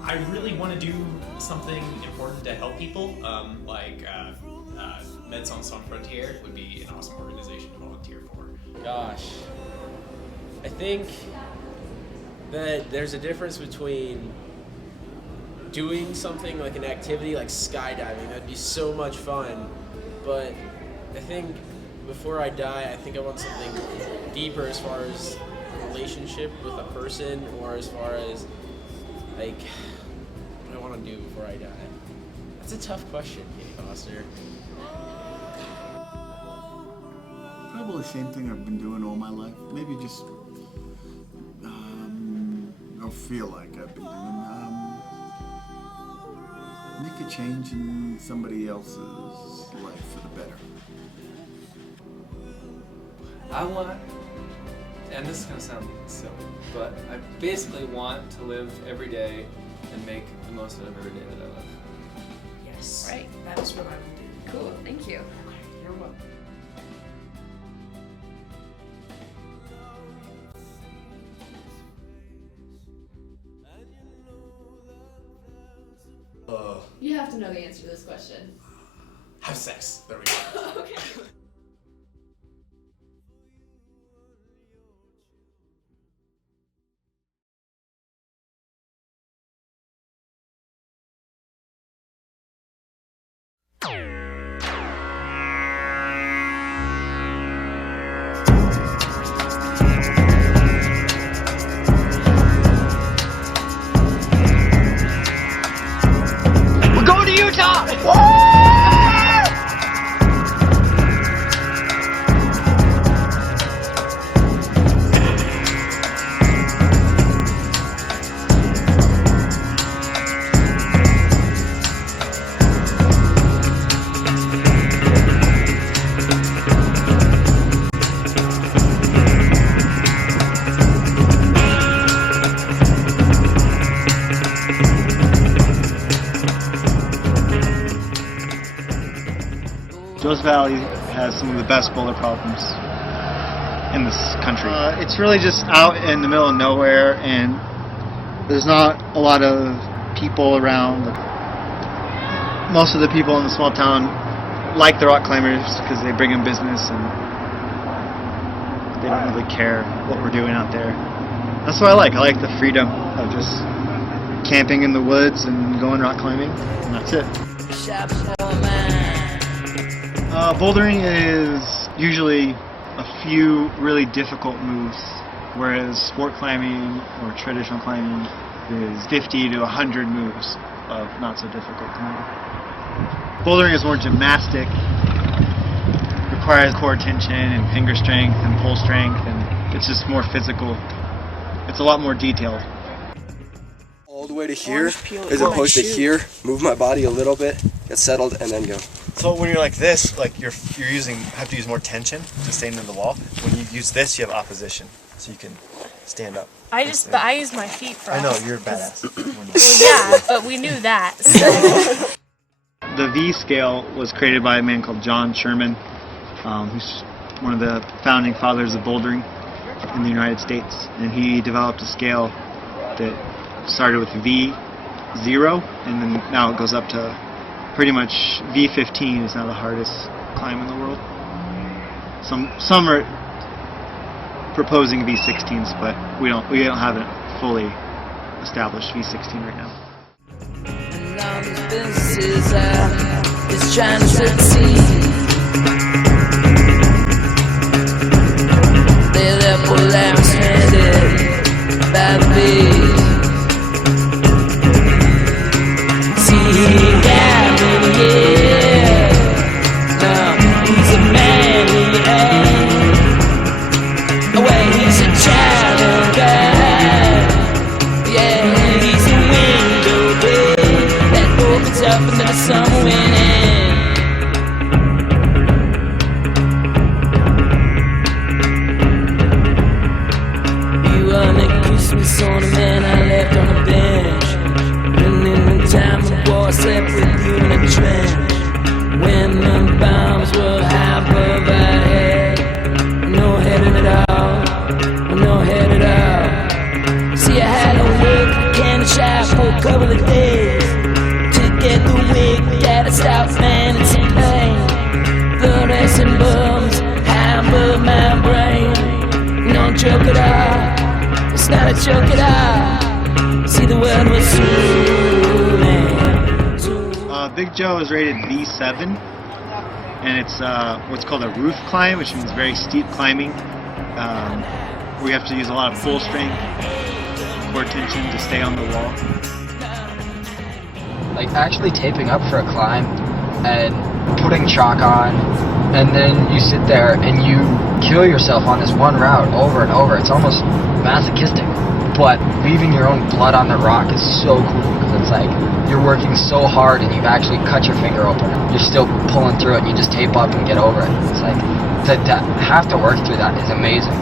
I really want to do something important to help people, like Médecins Sans Frontières would be an awesome organization to volunteer for. Gosh, I think that there's a difference between doing something like an activity like skydiving. That'd be so much fun, but I think before I die, I think I want something deeper as far as relationship with a person, or as far as like what I want to do before I die. That's a tough question, Foster. Probably the same thing I've been doing all my life. Maybe just, or feel like I've been doing. Make a change in somebody else's life for the better. I want, and this is going to sound silly, but I basically want to live every day and make the most out of every day that I live. Yes. Right. That is what I will do. Cool, thank you. Okay, you're welcome. You have to know the answer to this question. Have sex. There we go. Okay. We're going to Utah! Rose Valley has some of the best boulder problems in this country. It's really just out in the middle of nowhere, and there's not a lot of people around. Most of the people in the small town like the rock climbers because they bring in business, and they don't really care what we're doing out there. That's what I like. I like the freedom of just camping in the woods and going rock climbing, and that's it. Bouldering is usually a few really difficult moves, whereas sport climbing or traditional climbing is 50 to 100 moves of not so difficult climbing. Bouldering is more gymnastic, requires core tension and finger strength and pull strength, and it's just more physical. It's a lot more detailed. All the way to here, as opposed to here, move my body a little bit, get settled, and then go. So when you're like this, like you're have to use more tension to stay into the wall. When you use this, you have opposition, so you can stand up. I use my feet for I know, us, you're 'cause- badass. Well, yeah, but we knew that. So. The V scale was created by a man called John Sherman, who's one of the founding fathers of bouldering in the United States, and he developed a scale that started with V0, and then now it goes up to pretty much V15 is now the hardest climb in the world. Some are proposing V16s, but we don't have a fully established V16 right now. Is trying to succeed. They left for lambs handed by the bees. See, he got me, yeah. Now he's a man, yeah. Well, he's a child guy. Yeah, he's a window, babe, that opens up into the summer wind. Christmas ornament I left on the bench. And in the time the war slept with you in a trench. When the bombs were half of our head. No head at all. No head at all. See, I had to work in the shop for Big Joe is rated V7, and it's what's called a roof climb, which means very steep climbing. We have to use a lot of pull strength, core tension to stay on the wall. Like actually taping up for a climb and putting chalk on, and then you sit there and you kill yourself on this one route over and over. It's almost masochistic. But leaving your own blood on the rock is so cool, because it's like you're working so hard and you've actually cut your finger open. You're still pulling through it and you just tape up and get over it. It's like to have to work through that is amazing.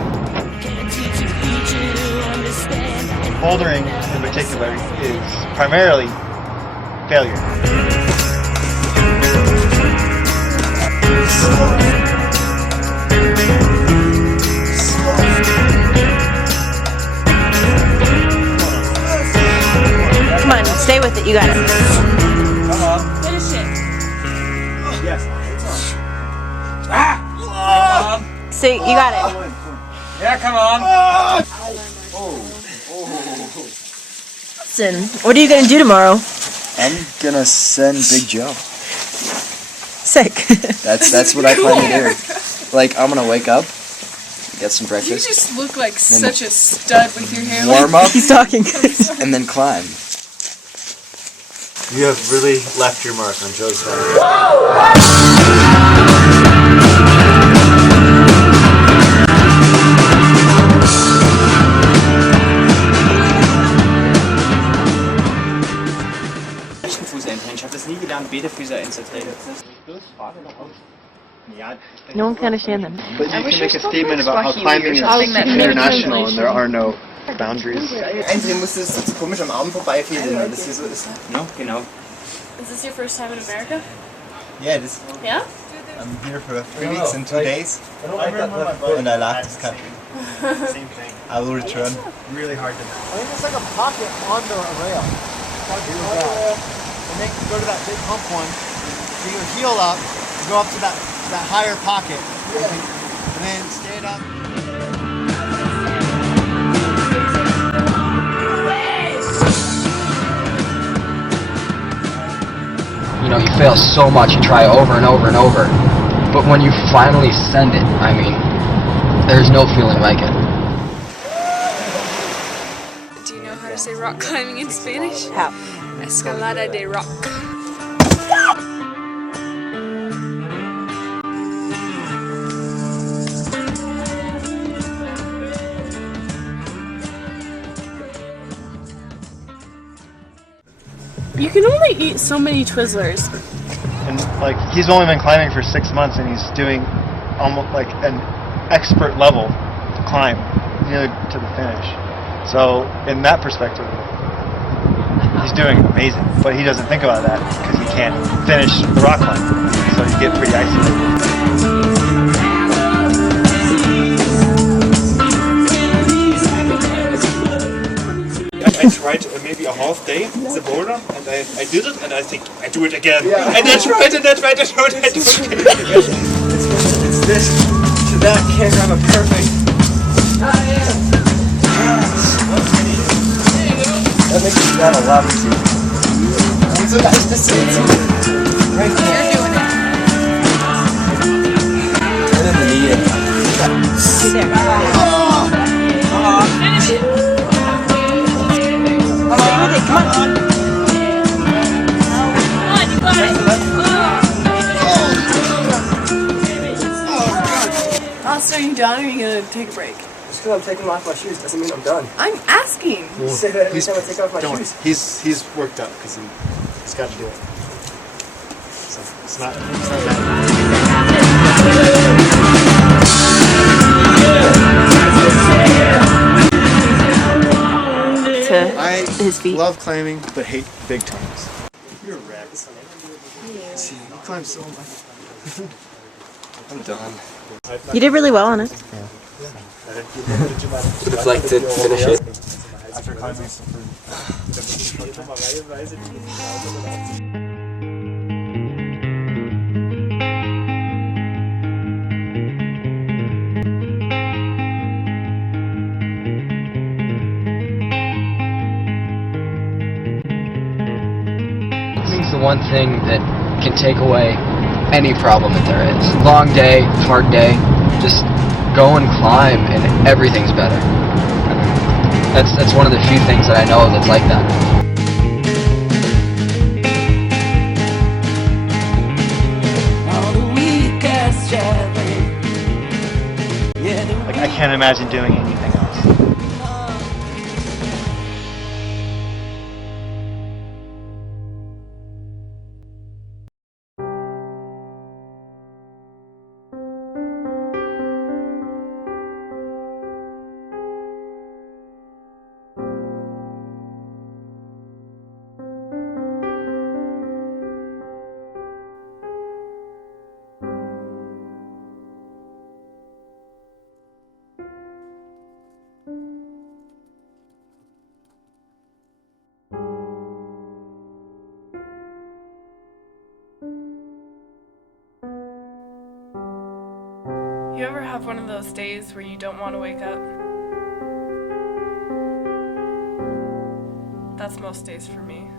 Bouldering in particular is primarily failure. Come on, stay with it. You got it. Come on. Finish it. Yes. So you got it. Yeah, come on. Listen, what are you gonna do tomorrow? I'm gonna send Big Joe. Sick. That's what I plan to do. Like, I'm gonna wake up, get some You breakfast, just look like such a stud with your hair. warm up, He's talking. and then climb. You have really left your mark on Joe's life. Ich habe das nie gelernt, beide Füße einzutreten. No one can understand them. But you can make a statement about how climbing is international and there are no boundaries. Einsehen musstest, dass du komisch am Arm vorbeifädeln, weil das hier so ist. No, genau. Is this your first time in America? Yeah, it is. Yeah? I'm here for 3 weeks and 2 days, and I love this country. Same thing. I will return. Really hard to I think there's like a pocket on the rail. Gotta do your job. And then go to that big hump one, bring your heel up, go up to that higher pocket, and then stand up. You know, you fail so much, you try over and over and over, but when you finally send it, I mean, there's no feeling like it. Do you know how to say rock climbing in Spanish? How? Escalada de rock. You can only eat so many Twizzlers. And like he's only been climbing for 6 months, and he's doing almost like an expert level climb, nearly to the finish. So in that perspective, he's doing amazing. But he doesn't think about that because he can't finish the rock climb, so you get pretty isolated. I tried maybe a half day the boulder, and I did it, and I think I do it again. Yeah. And I tried and I tried and I tried and I do it again. It's this to that, can't grab a perfect. That makes it sound a lot easier. So that's the same. Right there. You're doing it. And then the knee. Finish it. Come on. Come on, you got it. Austin, are you done or are you gonna take a break? Just because I'm taking off my shoes doesn't mean I'm done. I'm asking. You say that every time I take off my Don't. shoes. He's worked up because he's got to do it. So it's not I love climbing, but hate big times. You're a wreck. See, you climb so much. I'm done. You did really well on it. Would have liked to finish it. After climbing one thing that can take away any problem that there is. Long day, hard day, just go and climb and everything's better. That's one of the few things that I know that's like that. Like, I can't imagine doing anything else. You ever have one of those days where you don't want to wake up? That's most days for me.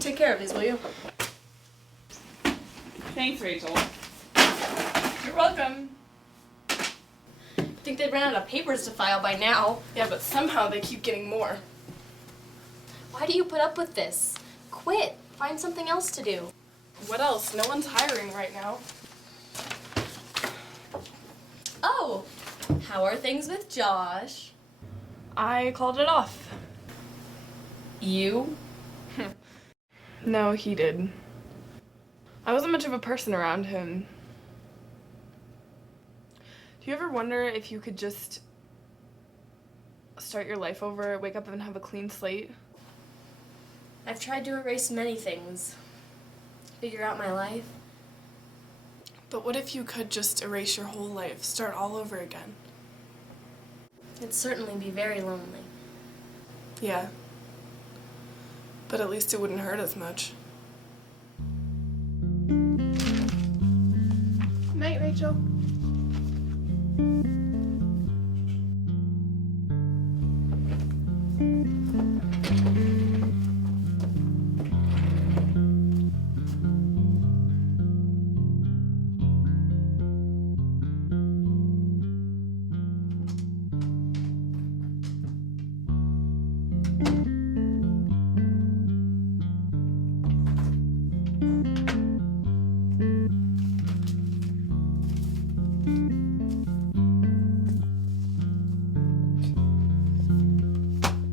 Take care of these, will you? Thanks, Rachel. You're welcome. I think they'd ran out of papers to file by now. Yeah, but somehow they keep getting more. Why do you put up with this? Quit. Find something else to do. What else? No one's hiring right now. Oh, how are things with Josh? I called it off. You? No, he did. I wasn't much of a person around him. Do you ever wonder if you could just start your life over, wake up and have a clean slate? I've tried to erase many things. Figure out my life. But what if you could just erase your whole life, start all over again? It'd certainly be very lonely. Yeah. But at least it wouldn't hurt as much. Night, Rachel.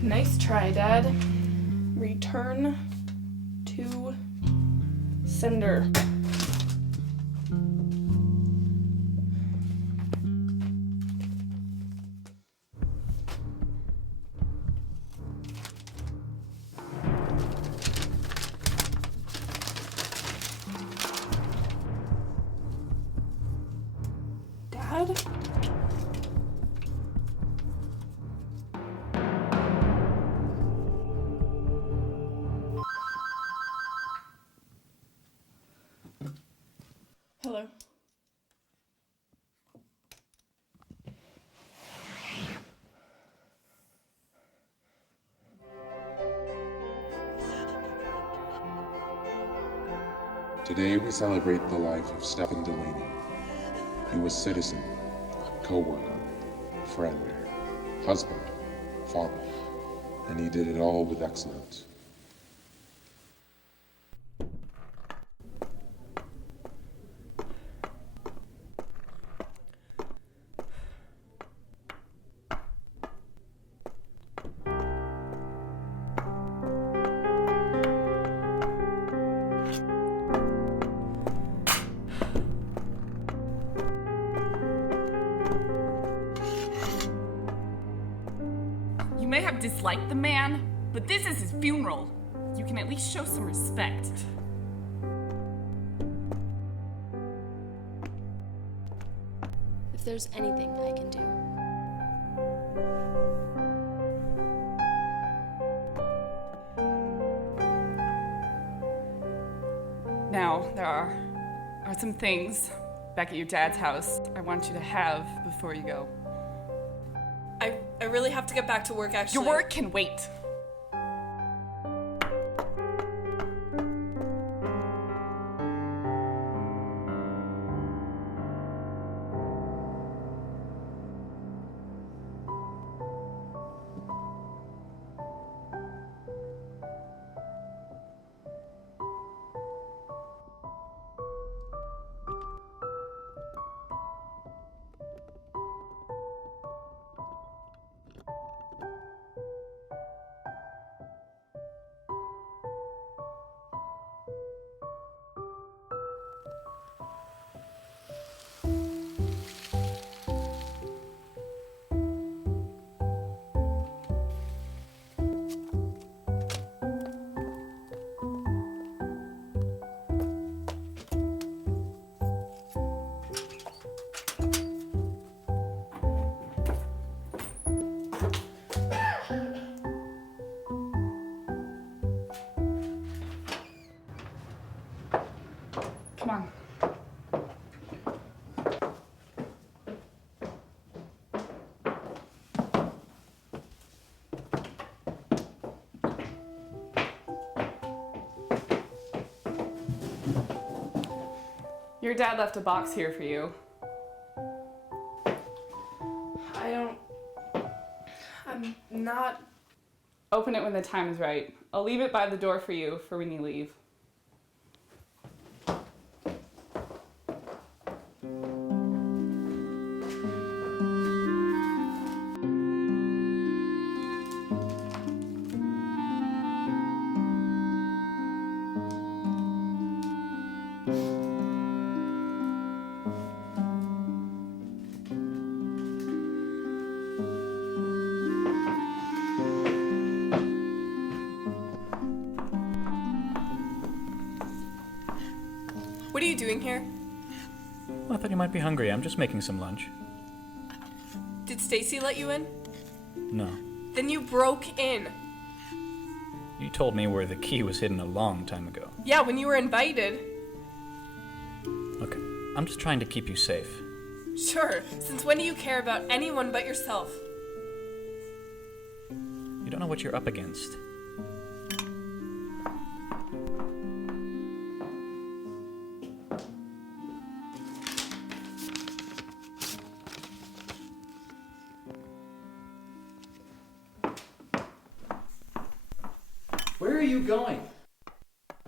Nice try, Dad. Return to sender. Dad? Today we celebrate the life of Stephen Delaney. He was citizen, co-worker, friend, husband, father, and he did it all with excellence. You may have disliked the man, but this is his funeral. You can at least show some respect. If there's anything I can do. Now, there are some things back at your dad's house I want you to have before you go. I really have to get back to work, actually. Your work can wait. Come on. Your dad left a box here for you. I'm not. Open it when the time is right. I'll leave it by the door for you for when you leave. What are you doing here? Well, I thought you might be hungry. I'm just making some lunch. Did Stacy let you in? No. Then you broke in. You told me where the key was hidden a long time ago. Yeah, when you were invited. Look, I'm just trying to keep you safe. Sure. Since when do you care about anyone but yourself? You don't know what you're up against. Where are you going?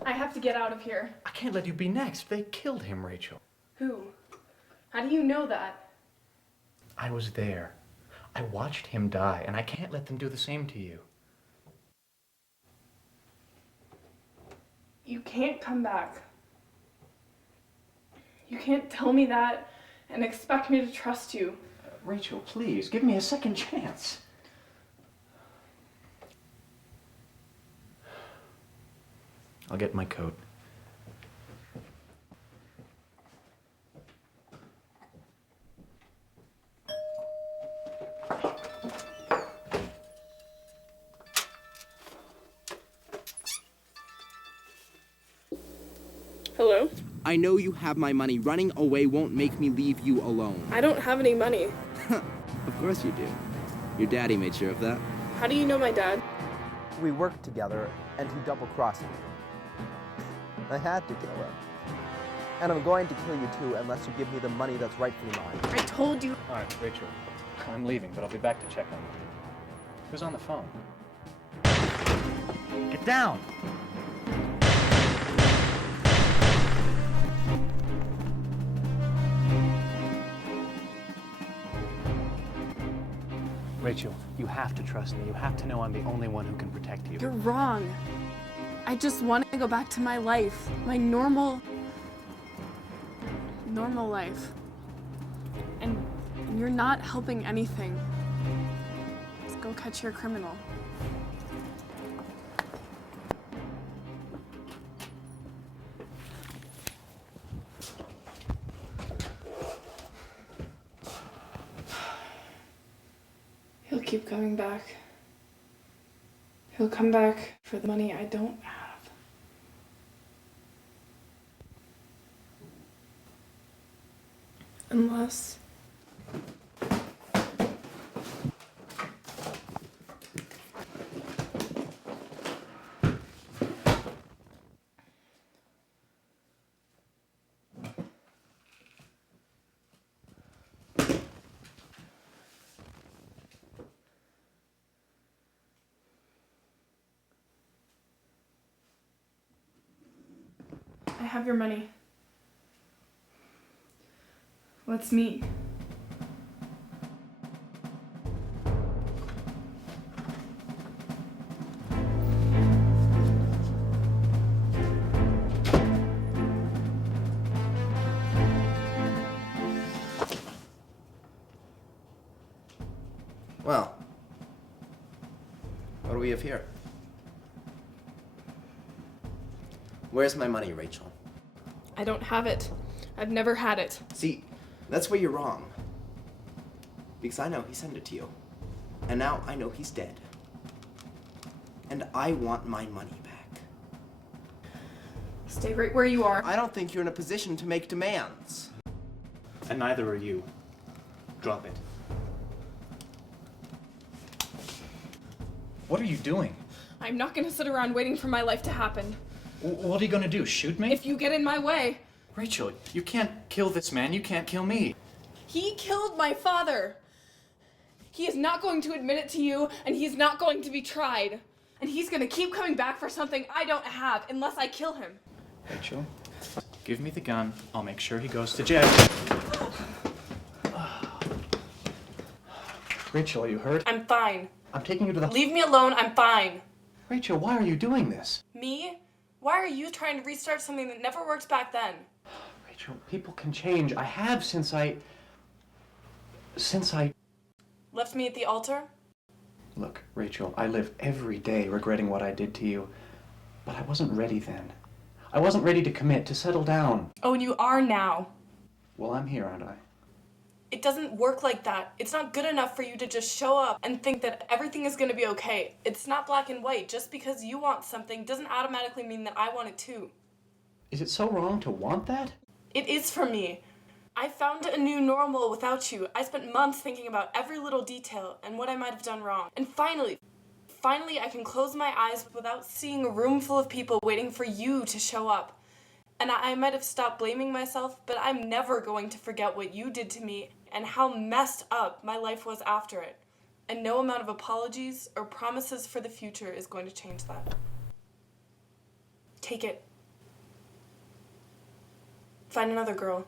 I have to get out of here. I can't let you be next. They killed him, Rachel. Who? How do you know that? I was there. I watched him die, and I can't let them do the same to you. You can't come back. You can't tell me that and expect me to trust you. Rachel, please, give me a second chance. I'll get my coat. Hello? I know you have my money. Running away won't make me leave you alone. I don't have any money. Of course you do. Your daddy made sure of that. How do you know my dad? We worked together, and he double-crossed me. I had to kill him. And I'm going to kill you too unless you give me the money that's rightfully mine. I told you. All right, Rachel. I'm leaving, but I'll be back to check on you. Who's on the phone? Get down! Rachel, you have to trust me. You have to know I'm the only one who can protect you. You're wrong. I just want to go back to my life. My normal life. And you're not helping anything. Let's go catch your criminal. He'll keep coming back. He'll come back for the money I don't have. Unless... I have your money. Let's meet. Well, what do we have here? Where's my money, Rachel? I don't have it. I've never had it. See, that's where you're wrong. Because I know he sent it to you. And now I know he's dead. And I want my money back. Stay right where you are. I don't think you're in a position to make demands. And neither are you. Drop it. What are you doing? I'm not gonna sit around waiting for my life to happen. What are you gonna do, shoot me? If you get in my way. Rachel, you can't kill this man, you can't kill me. He killed my father. He is not going to admit it to you, and he's not going to be tried. And he's gonna keep coming back for something I don't have unless I kill him. Rachel, give me the gun. I'll make sure he goes to jail. Rachel, are you hurt? I'm fine. I'm taking you to the... Leave me alone, I'm fine. Rachel, why are you doing this? Me? Why are you trying to restart something that never worked back then? Rachel, people can change. I have since I... Left me at the altar? Look, Rachel, I live every day regretting what I did to you. But I wasn't ready then. I wasn't ready to commit, to settle down. Oh, and you are now. Well, I'm here, aren't I? It doesn't work like that. It's not good enough for you to just show up and think that everything is gonna be okay. It's not black and white. Just because you want something doesn't automatically mean that I want it too. Is it so wrong to want that? It is for me. I found a new normal without you. I spent months thinking about every little detail and what I might have done wrong. And finally I can close my eyes without seeing a room full of people waiting for you to show up. And I might have stopped blaming myself, but I'm never going to forget what you did to me and how messed up my life was after it. And no amount of apologies or promises for the future is going to change that. Take it. Find another girl.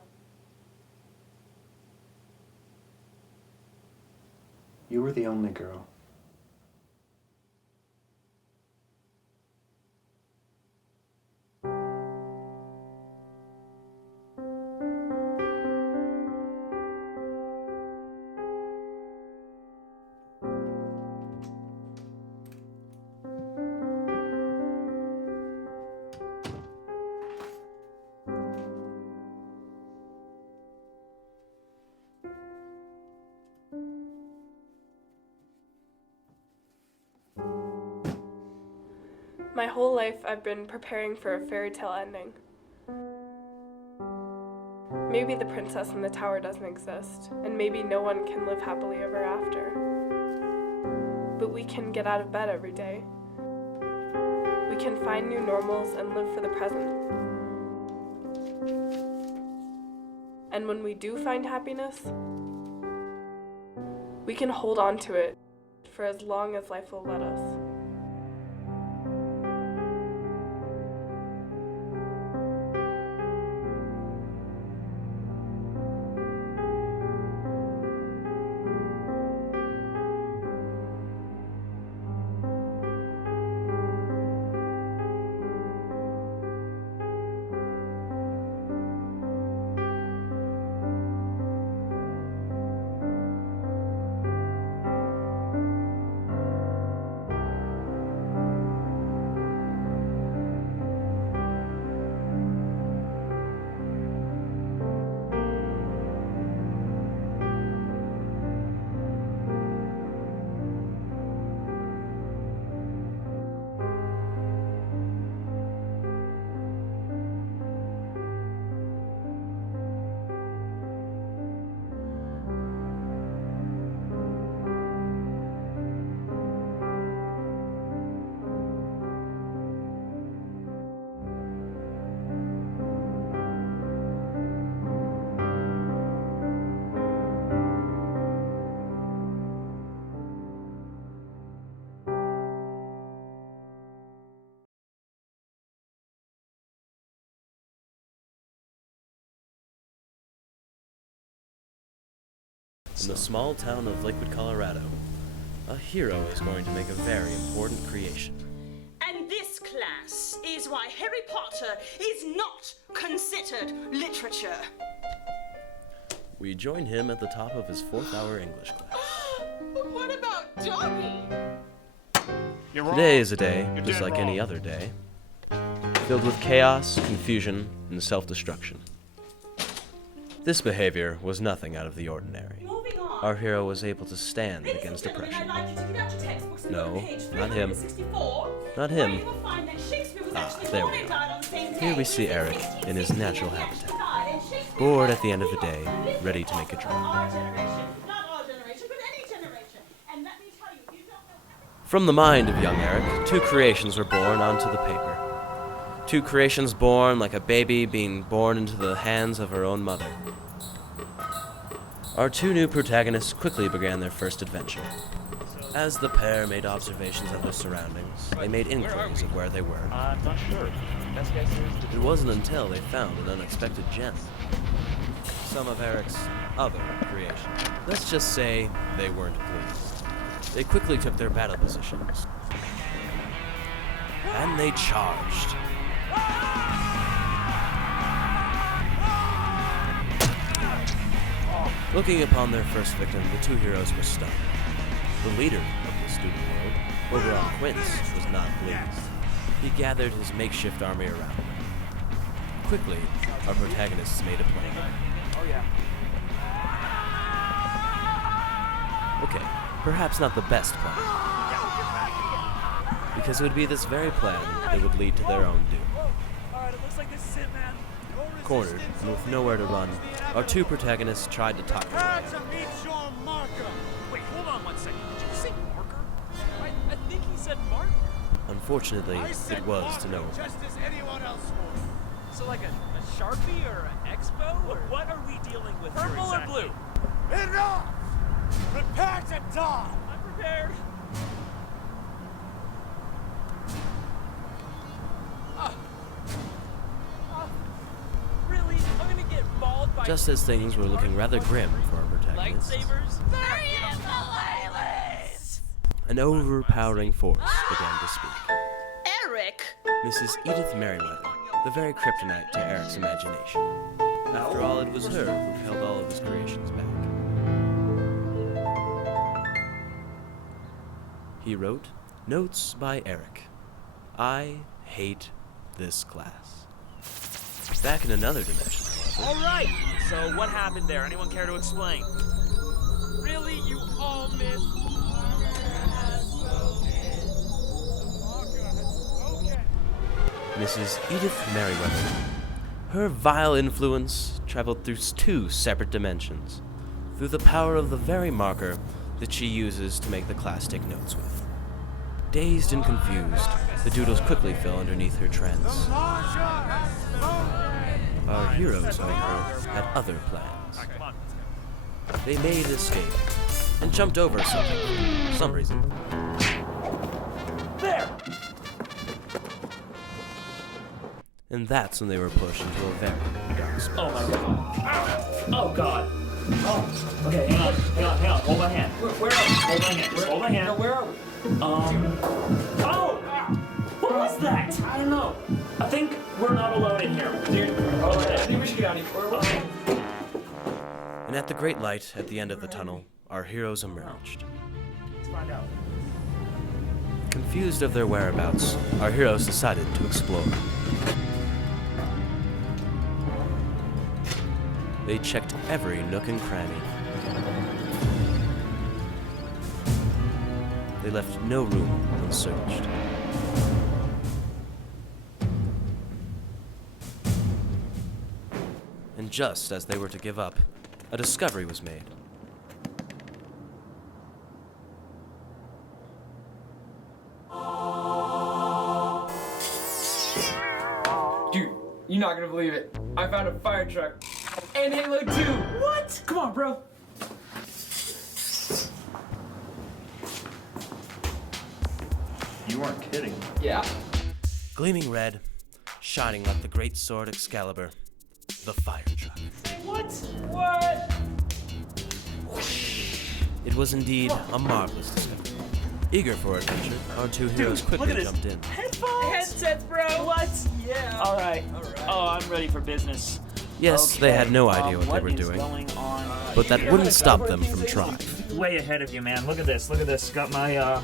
You were the only girl. My whole life I've been preparing for a fairy tale ending. Maybe the princess in the tower doesn't exist, and maybe no one can live happily ever after. But we can get out of bed every day. We can find new normals and live for the present. And when we do find happiness, we can hold on to it for as long as life will let us. So. And this class is why Harry Potter is not considered literature. What about Dobby? You're wrong. Today is a day You're just dead like wrong. any other day, filled with chaos, confusion, and self-destruction. This behavior was nothing out of the ordinary. Our hero was able to stand against oppression. No, not him. Not him. Ah, there we are. Here we see Eric in his natural habitat, bored at the end of the day, ready to make a drawing. From the mind of young Eric, two creations were born onto the paper. Two creations born like a baby being born into the hands of her own mother. Our two new protagonists quickly began their first adventure. So this is what it's like to exist then. Huh. But where are we? I'm not sure. Best guess is Detroit. And who are these two clowns? We're not finished with you yet! That's how it's gonna be? You think I'm thinking? Oh yeah. Whoa! Whoa! Alright, it looks like this is it, man. Your resistance only prolongs the inevitable. Prepare to meet your marker! Wait, hold on 1 second. Did you just say marker? I think he said marker. I said marker just as anyone else would. So like a Sharpie or an Expo? Or what are we dealing with here Purple or exactly? blue? Enough! Prepare to die! I'm prepared. Really? I'm gonna get mauled by too many guitars and a bunch of freaks with lightsabers? They're ukuleles! My mistake. Eric, are you piddling on your paper during lectures? No. First of all. Back in another dimension, however. Alright! So what happened there? Anyone care to explain? Really? You all missed? Mrs. Edith Merriweather. Her vile influence traveled through two separate dimensions, through the power of the very marker that she uses to make the class take notes with. Dazed and confused, the doodles quickly fell underneath her trance. Alright, let's try to figure out where we are. on, let's go. There! Oh my god. Ow! Oh god. Oh. Okay, hang on. Hold my hand. Where are we? Hold my hand. Just hold my hand. No, where are we? Oh! What was that? I don't know. I think we're not alone in here. Dude, okay. I think we should get out of here. Okay. And at the great light at the end of the tunnel, our heroes emerged. Let's find out. Confused of their whereabouts, our heroes decided to explore. They checked every nook and cranny. They left no room unsearched. And just as they were to give up, a discovery was made. Dude, you're not gonna believe it. I found a fire truck and Halo 2. What? Come on, bro. You weren't kidding. Yeah. What? What? Come on. Dude, look at this. Headphones? Headsets, bro. What? Yeah. All right. Oh, I'm ready for business. Okay, what is going on Do you here? know how to drive one of these things? Oh, way ahead of you, man. Look at this. Look at this. Got my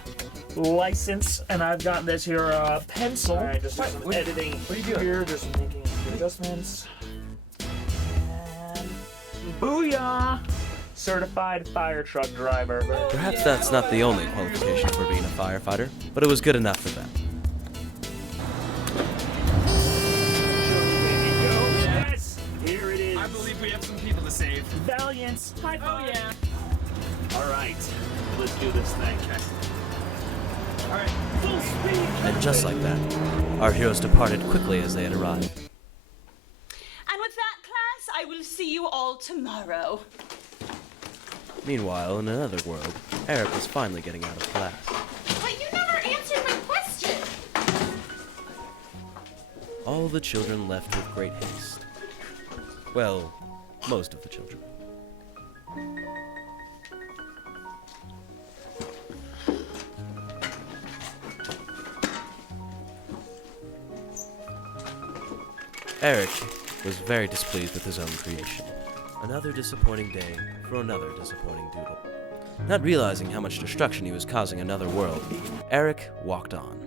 license, and I've got this here pencil. All right, just do some editing here. Just making adjustments. And booyah! Certified fire truck driver. Perhaps that's not the only qualification for being a firefighter, but it was good enough for them. And just like that, our heroes departed quickly as they had arrived. And with that, class, I will see you all tomorrow. Meanwhile, in another world, Eric is finally getting out of class. But you never answered my question! Eric was very displeased with his own creation. Not realizing how much destruction he was causing another world, Eric walked on.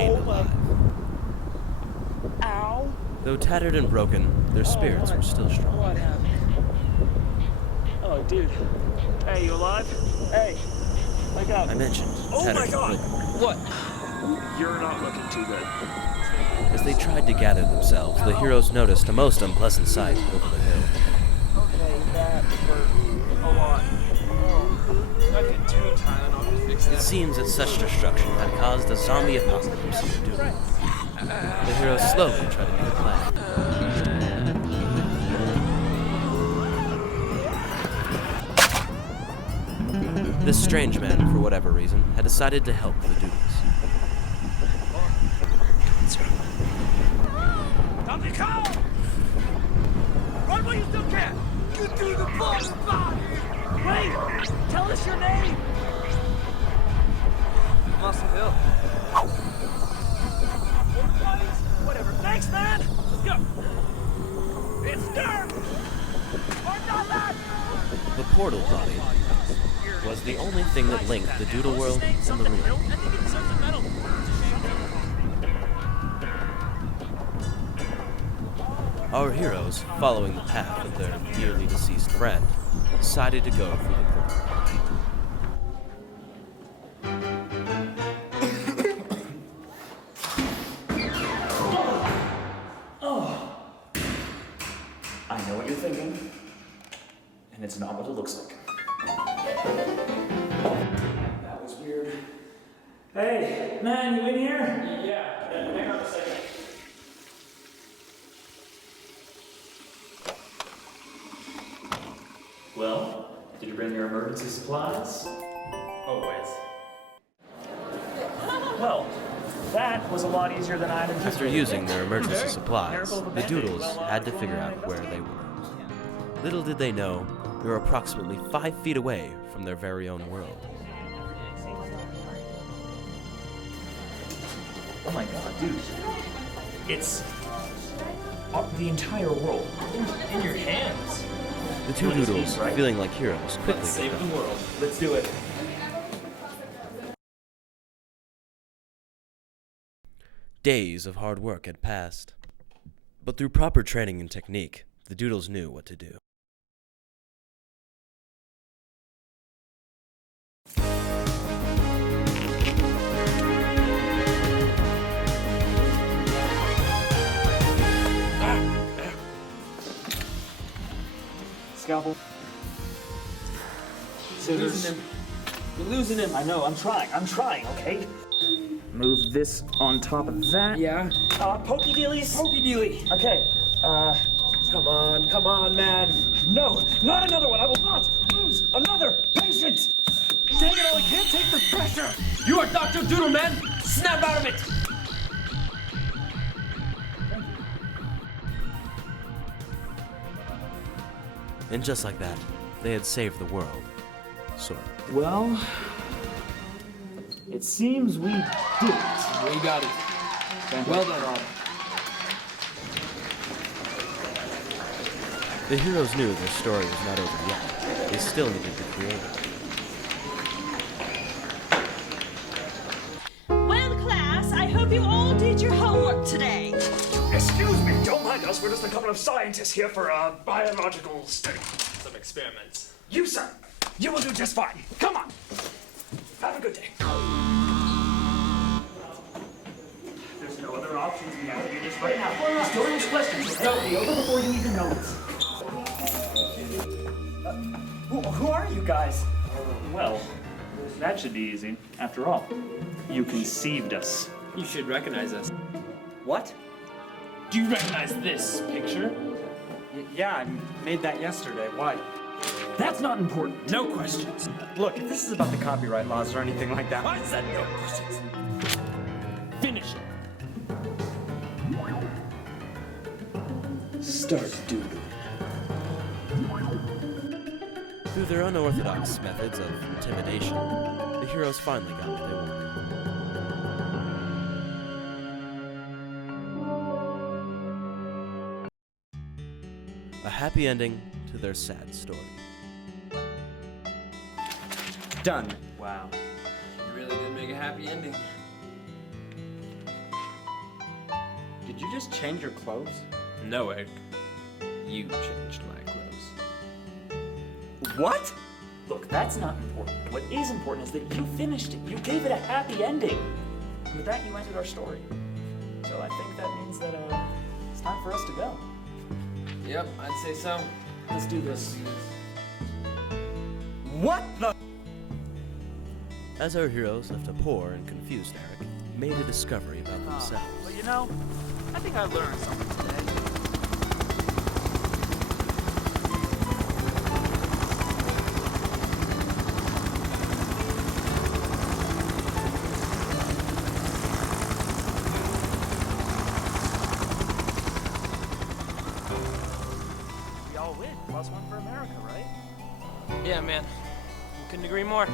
Oh my. Ow. Oh, what? What happened? Oh, dude. Hey, you alive? Hey, wake up. Oh my god! What? You're not looking too good. As they tried to gather themselves, the heroes noticed a most unpleasant sight. Okay, that hurt a lot. Oh, I get 2 Tylenol to fix It that. seems that such destruction had caused a zombie apocalypse. The heroes slowly tried. This strange man, for whatever reason, had decided to help the dudes. Donkey Kong! Run while you still can! Get to the body! Wait! Tell us your name! I'm Austin Hill. Whatever. Thanks, man! Let's go! It's dark! Or not that! The portal body was the only thing that linked the Doodle What's his world name? and the Something room. Hill? I think he deserves a medal. It's a shame. Our heroes, following the path of their dear deceased friend, decided to go for it. Oh. I know what you're thinking, and it's not what it looks like. That was weird. Hey, man, you in here? Well, did you bring your emergency supplies? Well, that was a lot easier than I'd anticipated. After using their emergency supplies, Miracle of a the Band-Aid. Doodles Well, had to you figure wanna out where they investigate? were. Little did they know, they were approximately 5 feet away from their very own world. Oh my god, dude. It's the entire world in your hands. The two Doodles, Right? feeling like heroes, quickly Save become- the world. Let's do it. Scalpel. Scissors. You're losing him. I know, I'm trying, okay? Move this on top of that. Yeah. Pokey dealies? Pokey dealy. Okay, Come on, man. no, not another one. I will not lose another patient. Dang it, I can't take the pressure. You are Dr. Doodle, man. Snap out of it. And just like that, they had saved the world. Sort of. Well, it seems we did it. We got it. Well done, all. The heroes knew their story was not over yet. They still needed to create it. Well, class, I hope you all did your homework today. Excuse me, don't mind us. We're just a couple of scientists here for a biological study. Some experiments. You, sir, you will do just fine. Come on. Have a good day. There's no other options. We have to do this right now. Just don't ask questions, okay? It'll be over before you even know it. Who are you guys? Well, that should be easy. After all, you conceived us. You should recognize us. What? Do you recognize this picture? Yeah, I made that yesterday. Why? That's not important. No questions. Look, if this is about the copyright laws or anything like that. Finish it. Start doodling. Done. Wow. You really did make a happy ending. Did you just change your clothes? No, Eric. You changed my clothes. What? Look, that's not important. What is important is that you finished it. You gave it a happy ending. And with that, you ended our story. So I think that means that it's time for us to go. Yep, I'd say so. Let's do this. What the? Well, you know, I think I learned something today. We all win. +1 for America, right? Yeah, man. We couldn't agree more.